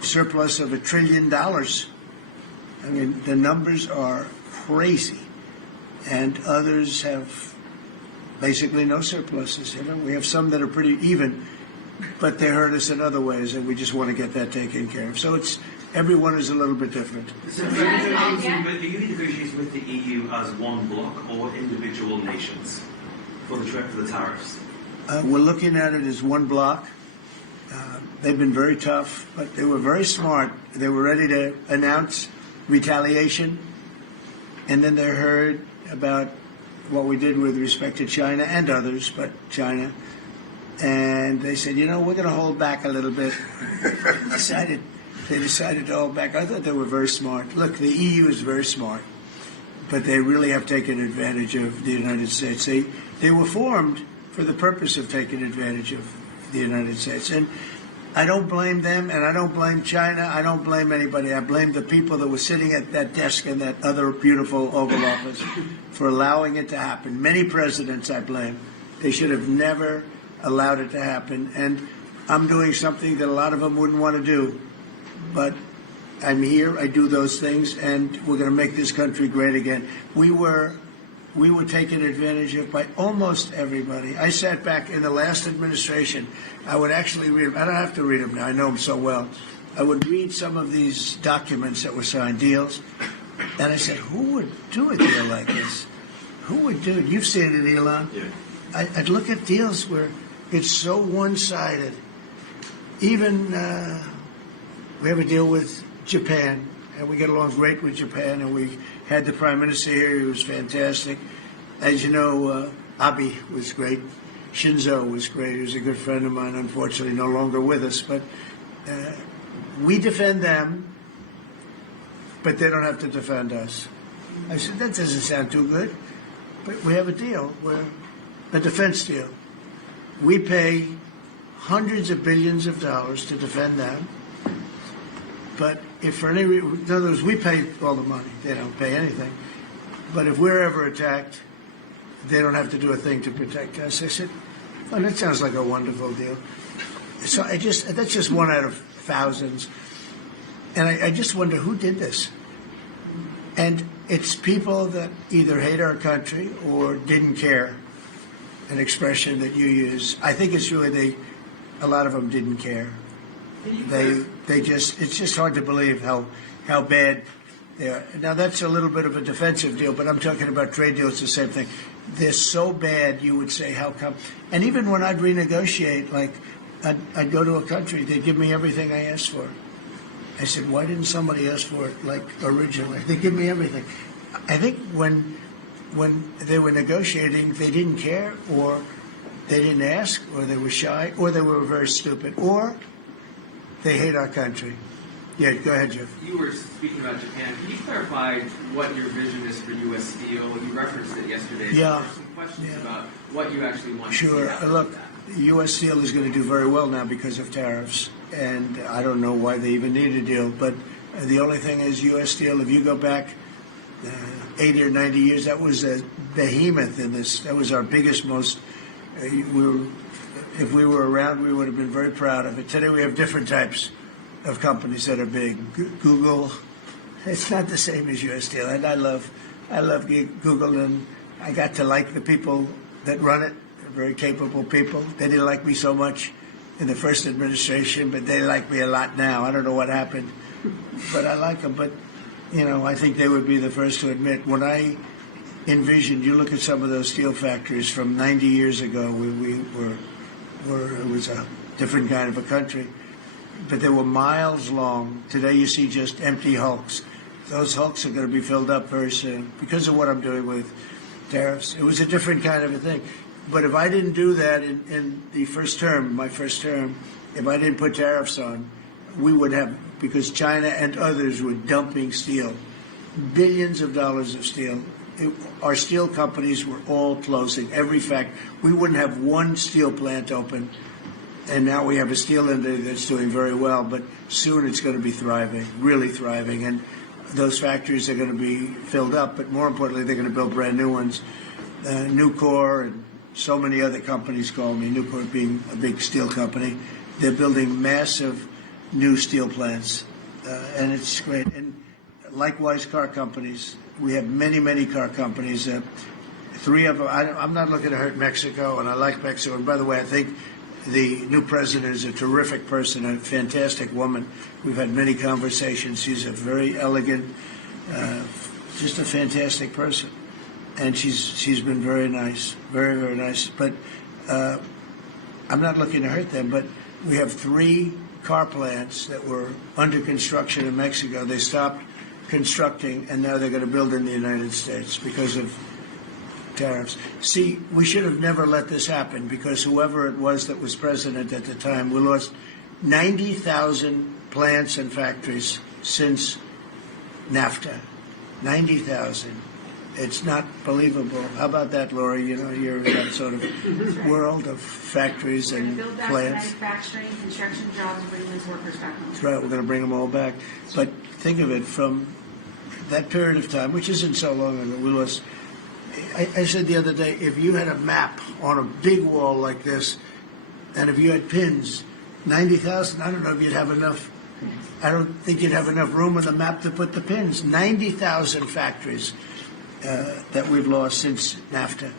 surplus of $1 trillion. I mean, the numbers are crazy. And others have basically no surpluses. You know, we have some that are pretty even, but they hurt us in other ways, and we just want to get that taken care of. So it's everyone is a little bit different. So are you negotiating with the EU as one bloc or individual nations for the tariffs? We're looking at it as one bloc. They've been very tough, but they were very smart. They were ready to announce retaliation, and then they heard about what we did with respect to China and others, but China. And they said, you know, we're going to hold back a little bit. They decided to hold back. I thought they were very smart. Look, the EU is very smart, but they really have taken advantage of the United States. They were formed for the purpose of taking advantage of the United States. And I don't blame them, and I don't blame China. I don't blame anybody. I blame the people that were sitting at that desk in that other beautiful Oval Office for allowing it to happen. Many presidents I blame. They should have never allowed it to happen. And I'm doing something that a lot of them wouldn't want to do. But I'm here, I do those things, and we're going to make this country great again. We were taken advantage of by almost everybody. I sat back in the last administration. I would actually read them. I don't have to read them now. I know them so well. I would read some of these documents that were signed, deals, and I said, who would do a deal like this? Who would do it? You've seen it, Elon. Yeah. I'd look at deals where it's so one-sided. Even we have a deal with Japan, and we get along great with Japan, and we had the Prime Minister here. He was fantastic. As you know, Abe was great. Shinzo was great. He was a good friend of mine, unfortunately no longer with us. But we defend them, but they don't have to defend us. I said, that doesn't sound too good. But we have a deal, a defense deal. We pay hundreds of billions of dollars to defend them. But if for any reason, in other words, we pay all the money. They don't pay anything. But if we're ever attacked, they don't have to do a thing to protect us. I said, oh, that sounds like a wonderful deal. So that's just one out of thousands. And I just wonder who did this. And it's people that either hate our country or didn't care, an expression that you use. I think it's really a lot of them didn't care. It's just hard to believe how bad they are. Now, that's a little bit of a defensive deal, but I'm talking about trade deals, the same thing. They're so bad, you would say, how come? And even when I'd renegotiate, like, I'd go to a country, they'd give me everything I asked for. I said, why didn't somebody ask for it, like, originally? They give me everything. I think when they were negotiating, they didn't care, or they didn't ask, or they were shy, or they were very stupid, or they hate our country. Yeah, go ahead, Jeff. You were speaking about Japan. Can you clarify what your vision is for U.S. Steel? You referenced it yesterday. Yeah. There were some questions about what you actually want Sure. to see happen Look, with that. U.S. Steel is going to do very well now because of tariffs, and I don't know why they even need a deal. But the only thing is, U.S. Steel, if you go back 80 or 90 years, that was a behemoth in this. That was our biggest, most. If we were around, we would have been very proud of it. Today, we have different types of companies that are big. Google, it's not the same as U.S. Steel, and I love Google, and I got to like the people that run it. They're very capable people. They didn't like me so much in the first administration, but they like me a lot now. I don't know what happened, but I like them. But I think they would be the first to admit when I envisioned. You look at some of those steel factories from 90 years ago. It was a different kind of a country. But they were miles long. Today you see just empty hulks. Those hulks are going to be filled up very soon because of what I'm doing with tariffs. It was a different kind of a thing. But if I didn't do that in the first term, my first term, if I didn't put tariffs on, we would have, because China and others were dumping steel, billions of dollars of steel. Our steel companies were all closing. We wouldn't have one steel plant open. And now we have a steel industry that's doing very well, but soon it's going to be thriving, really thriving. And those factories are going to be filled up, but more importantly, they're going to build brand new ones. Nucor and so many other companies call me, Nucor being a big steel company. They're building massive new steel plants, and it's great. And likewise, car companies. We have many, many car companies. 3 of them. I'm not looking to hurt Mexico, and I like Mexico. And by the way, I think the new president is a terrific person, a fantastic woman. We've had many conversations. She's a very elegant, just a fantastic person, and she's been very nice, very, very nice. But I'm not looking to hurt them. But we have 3 car plants that were under construction in Mexico. They stopped constructing, and now they're going to build in the United States because of tariffs. See, we should have never let this happen, because whoever it was that was president at the time, we lost 90,000 plants and factories since NAFTA. 90,000. It's not believable. How about that, Laura? You know, you're in that sort of world of factories and Build back plants. manufacturing, construction jobs, and bring those workers back home. That's right. We're going to bring them all back. But think of it, from that period of time, which isn't so long ago, we lost. I said the other day, if you had a map on a big wall like this, and if you had pins, 90,000, I don't know if you'd have enough. I don't think you'd have enough room on the map to put the pins. 90,000 factories that we've lost since NAFTA.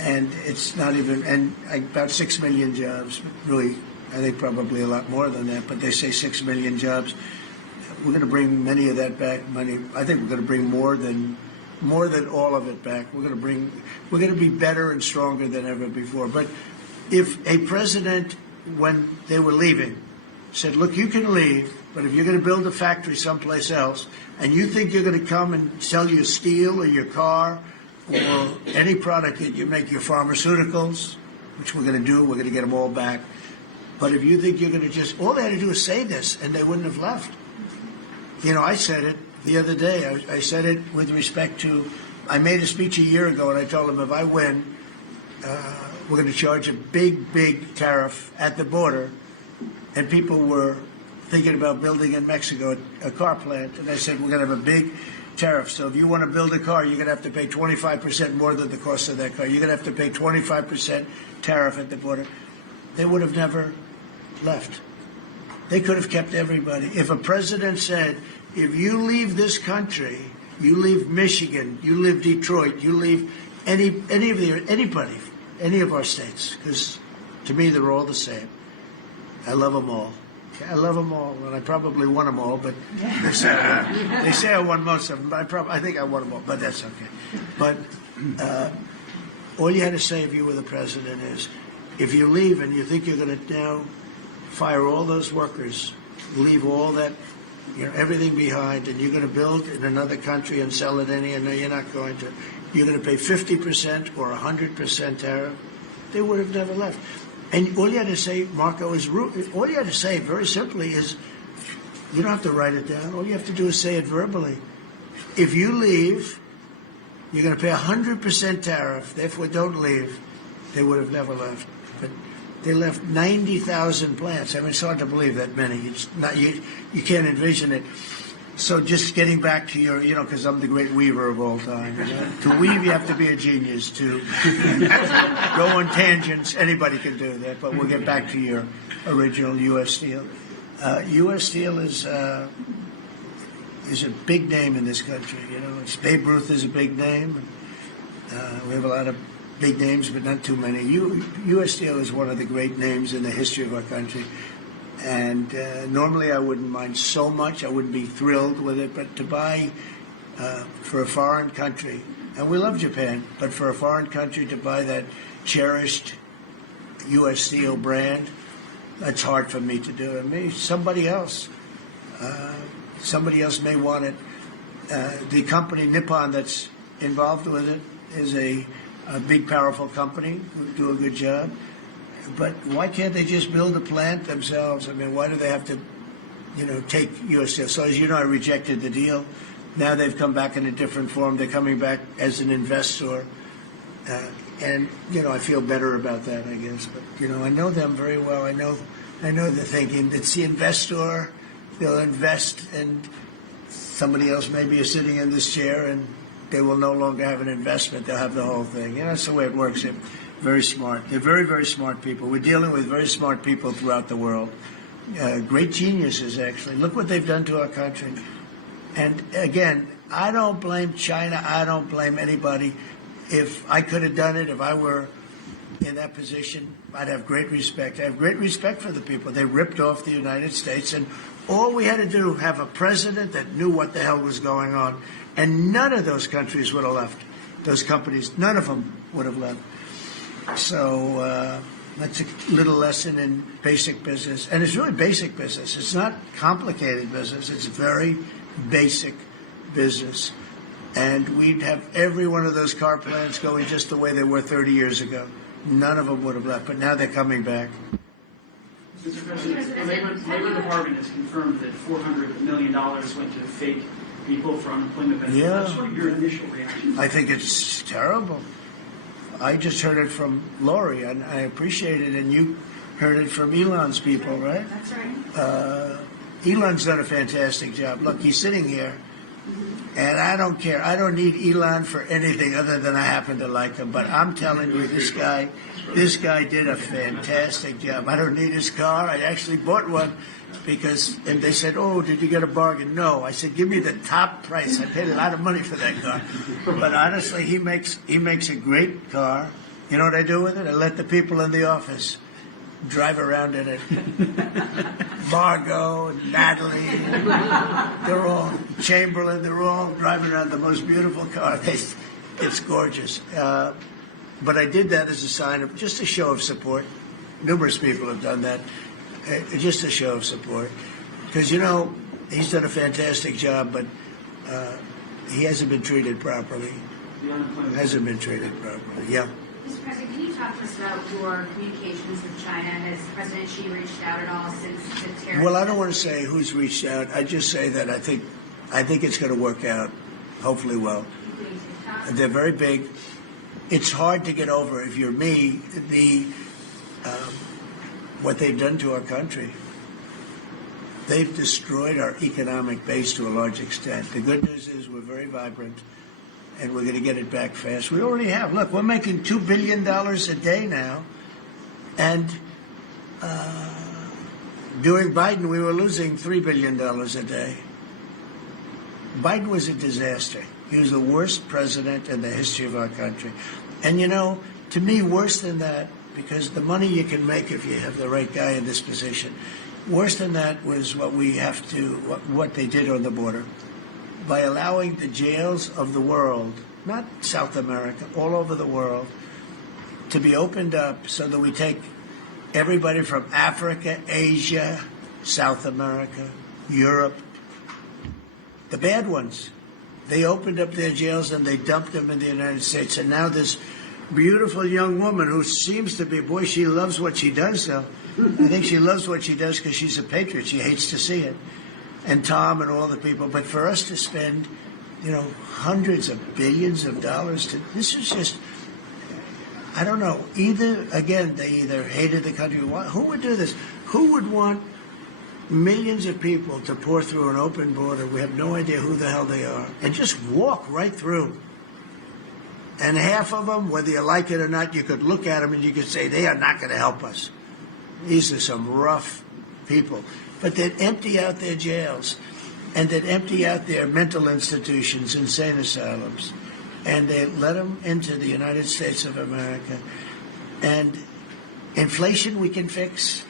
And it's not even, and about 6 million jobs. Really, I think probably a lot more than that, but they say 6 million jobs. We're going to bring many of that back. I think we're going to bring more than all of it back. We're going to be better and stronger than ever before. But if a president, when they were leaving, said, look, you can leave, but if you're going to build a factory someplace else, and you think you're going to come and sell your steel or your car or any product that you make, your pharmaceuticals, which we're going to do, we're going to get them all back. But if you think you're going to just, all they had to do is say this, and they wouldn't have left. You know, I said it the other day. I said it with respect to, I made a speech a year ago, and I told them if I win, we're going to charge a big, big tariff at the border. And people were thinking about building in Mexico a car plant. And I said, we're going to have a big tariff. So if you want to build a car, you're going to have to pay 25% more than the cost of that car. You're going to have to pay 25% tariff at the border. They would have never left. They could have kept everybody. If a president said, if you leave this country, you leave Michigan, you leave Detroit, you leave anybody, any of our states, because to me they're all the same. I love them all. I love them all, and I probably won them all, but they say I won most of them, but I think I won them all, but that's okay. But all you had to say if you were the president is, if you leave and you think you're going to now fire all those workers, leave all that, everything behind, and you're going to build in another country and sell it any, and no, you're not going to. You're going to pay 50% or 100% tariff. They would have never left. And all you had to say, Marco, all you had to say very simply is, you don't have to write it down. All you have to do is say it verbally. If you leave, you're going to pay 100% tariff. Therefore, don't leave. They would have never left. But they left 90,000 plants. I mean, it's hard to believe that many. It's not, you can't envision it. So just getting back to your, because I'm the great weaver of all time. To weave, you have to be a genius. To go on tangents, anybody can do that. But we'll get back to your original U.S. Steel. U.S. Steel is a big name in this country. Babe Ruth is a big name. We have a lot of big names, but not too many. U.S. Steel is one of the great names in the history of our country. And normally I wouldn't mind so much. I wouldn't be thrilled with it. But to buy for a foreign country, and we love Japan, but for a foreign country to buy that cherished U.S. Steel brand, that's hard for me to do. And maybe somebody else may want it. The company Nippon that's involved with it is a big, powerful company who do a good job. But why can't they just build a plant themselves? I mean, why do they have to, take U.S. Steel? So as you know, I rejected the deal. Now they've come back in a different form. They're coming back as an investor. And I feel better about that, I guess. But, I know them very well. I know the thinking. It's the investor. They'll invest, and somebody else maybe is sitting in this chair, and they will no longer have an investment. They'll have the whole thing. That's the way it works. Very smart. They're very, very smart people. We're dealing with very smart people throughout the world. great geniuses, actually. Look what they've done to our country. And again, I don't blame China. I don't blame anybody. If I could have done it, if I were in that position, I'd have great respect. I have great respect for the people. They ripped off the United States, and all we had to do, have a president that knew what the hell was going on, and none of those countries would have left. Those companies, none of them would have left. So that's a little lesson in basic business. And it's really basic business. It's not complicated business. It's very basic business. And we'd have every one of those car plants going just the way they were 30 years ago. None of them would have left, but now they're coming back. Mr. President, the Labor Department has confirmed that $400 million went to fake people for unemployment benefits. Yeah. What's sort of your initial reaction? I think it's terrible. I just heard it from Lori, and I appreciate it, and you heard it from Elon's people, right? That's right. Elon's done a fantastic job. Look, he's sitting here, and I don't care. I don't need Elon for anything other than I happen to like him. But I'm telling you, this guy did a fantastic job. I don't need his car. I actually bought one and they said, "Oh, did you get a bargain?" No. I said, "Give me the top price." I paid a lot of money for that car. But honestly, he makes a great car. You know what I do with it? I let the people in the office drive around in it. Margot, Natalie, they're all, Chamberlain, they're all driving around the most beautiful car. It's gorgeous. But I did that as a sign of, just a show of support. Numerous people have done that. Just a show of support. Because, he's done a fantastic job, but he hasn't been treated properly. Hasn't been treated properly, yeah. Mr. President, can you talk to us about your communications with China? Has President Xi reached out at all since the terror? Well, I don't want to say who's reached out. I just say that I think it's going to work out, hopefully well. They're very big. It's hard to get over, if you're me, what they've done to our country. They've destroyed our economic base to a large extent. The good news is we're very vibrant, and we're going to get it back fast. We already have. Look, we're making $2 billion a day now, and during Biden, we were losing $3 billion a day. Biden was a disaster. He was the worst president in the history of our country. And, to me, worse than that, because the money you can make if you have the right guy in this position, worse than that was what they did on the border. By allowing the jails of the world, not South America, all over the world, to be opened up so that we take everybody from Africa, Asia, South America, Europe, the bad ones. They opened up their jails and they dumped them in the United States. And now this beautiful young woman who seems to be, boy, she loves what she does, though. I think she loves what she does because she's a patriot. She hates to see it. And Tom and all the people. But for us to spend, hundreds of billions of dollars this is just, I don't know. They either hated the country. Who would do this? Who would want millions of people to pour through an open border? We have no idea who the hell they are. And just walk right through. And half of them, whether you like it or not, you could look at them and you could say, they are not going to help us. These are some rough people. But they'd empty out their jails, and they'd empty out their mental institutions, insane asylums, and they let them into the United States of America. And inflation we can fix,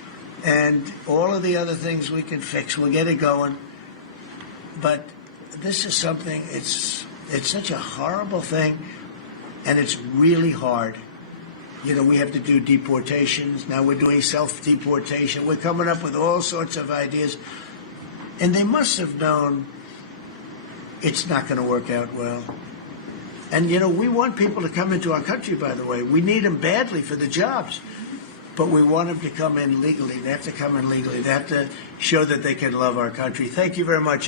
and all of the other things we can fix. We'll get it going. But this is something, it's such a horrible thing, and it's really hard. We have to do deportations. Now we're doing self-deportation. We're coming up with all sorts of ideas. And they must have known it's not going to work out well. And, we want people to come into our country, by the way. We need them badly for the jobs. But we want them to come in legally. They have to come in legally. They have to show that they can love our country. Thank you very much.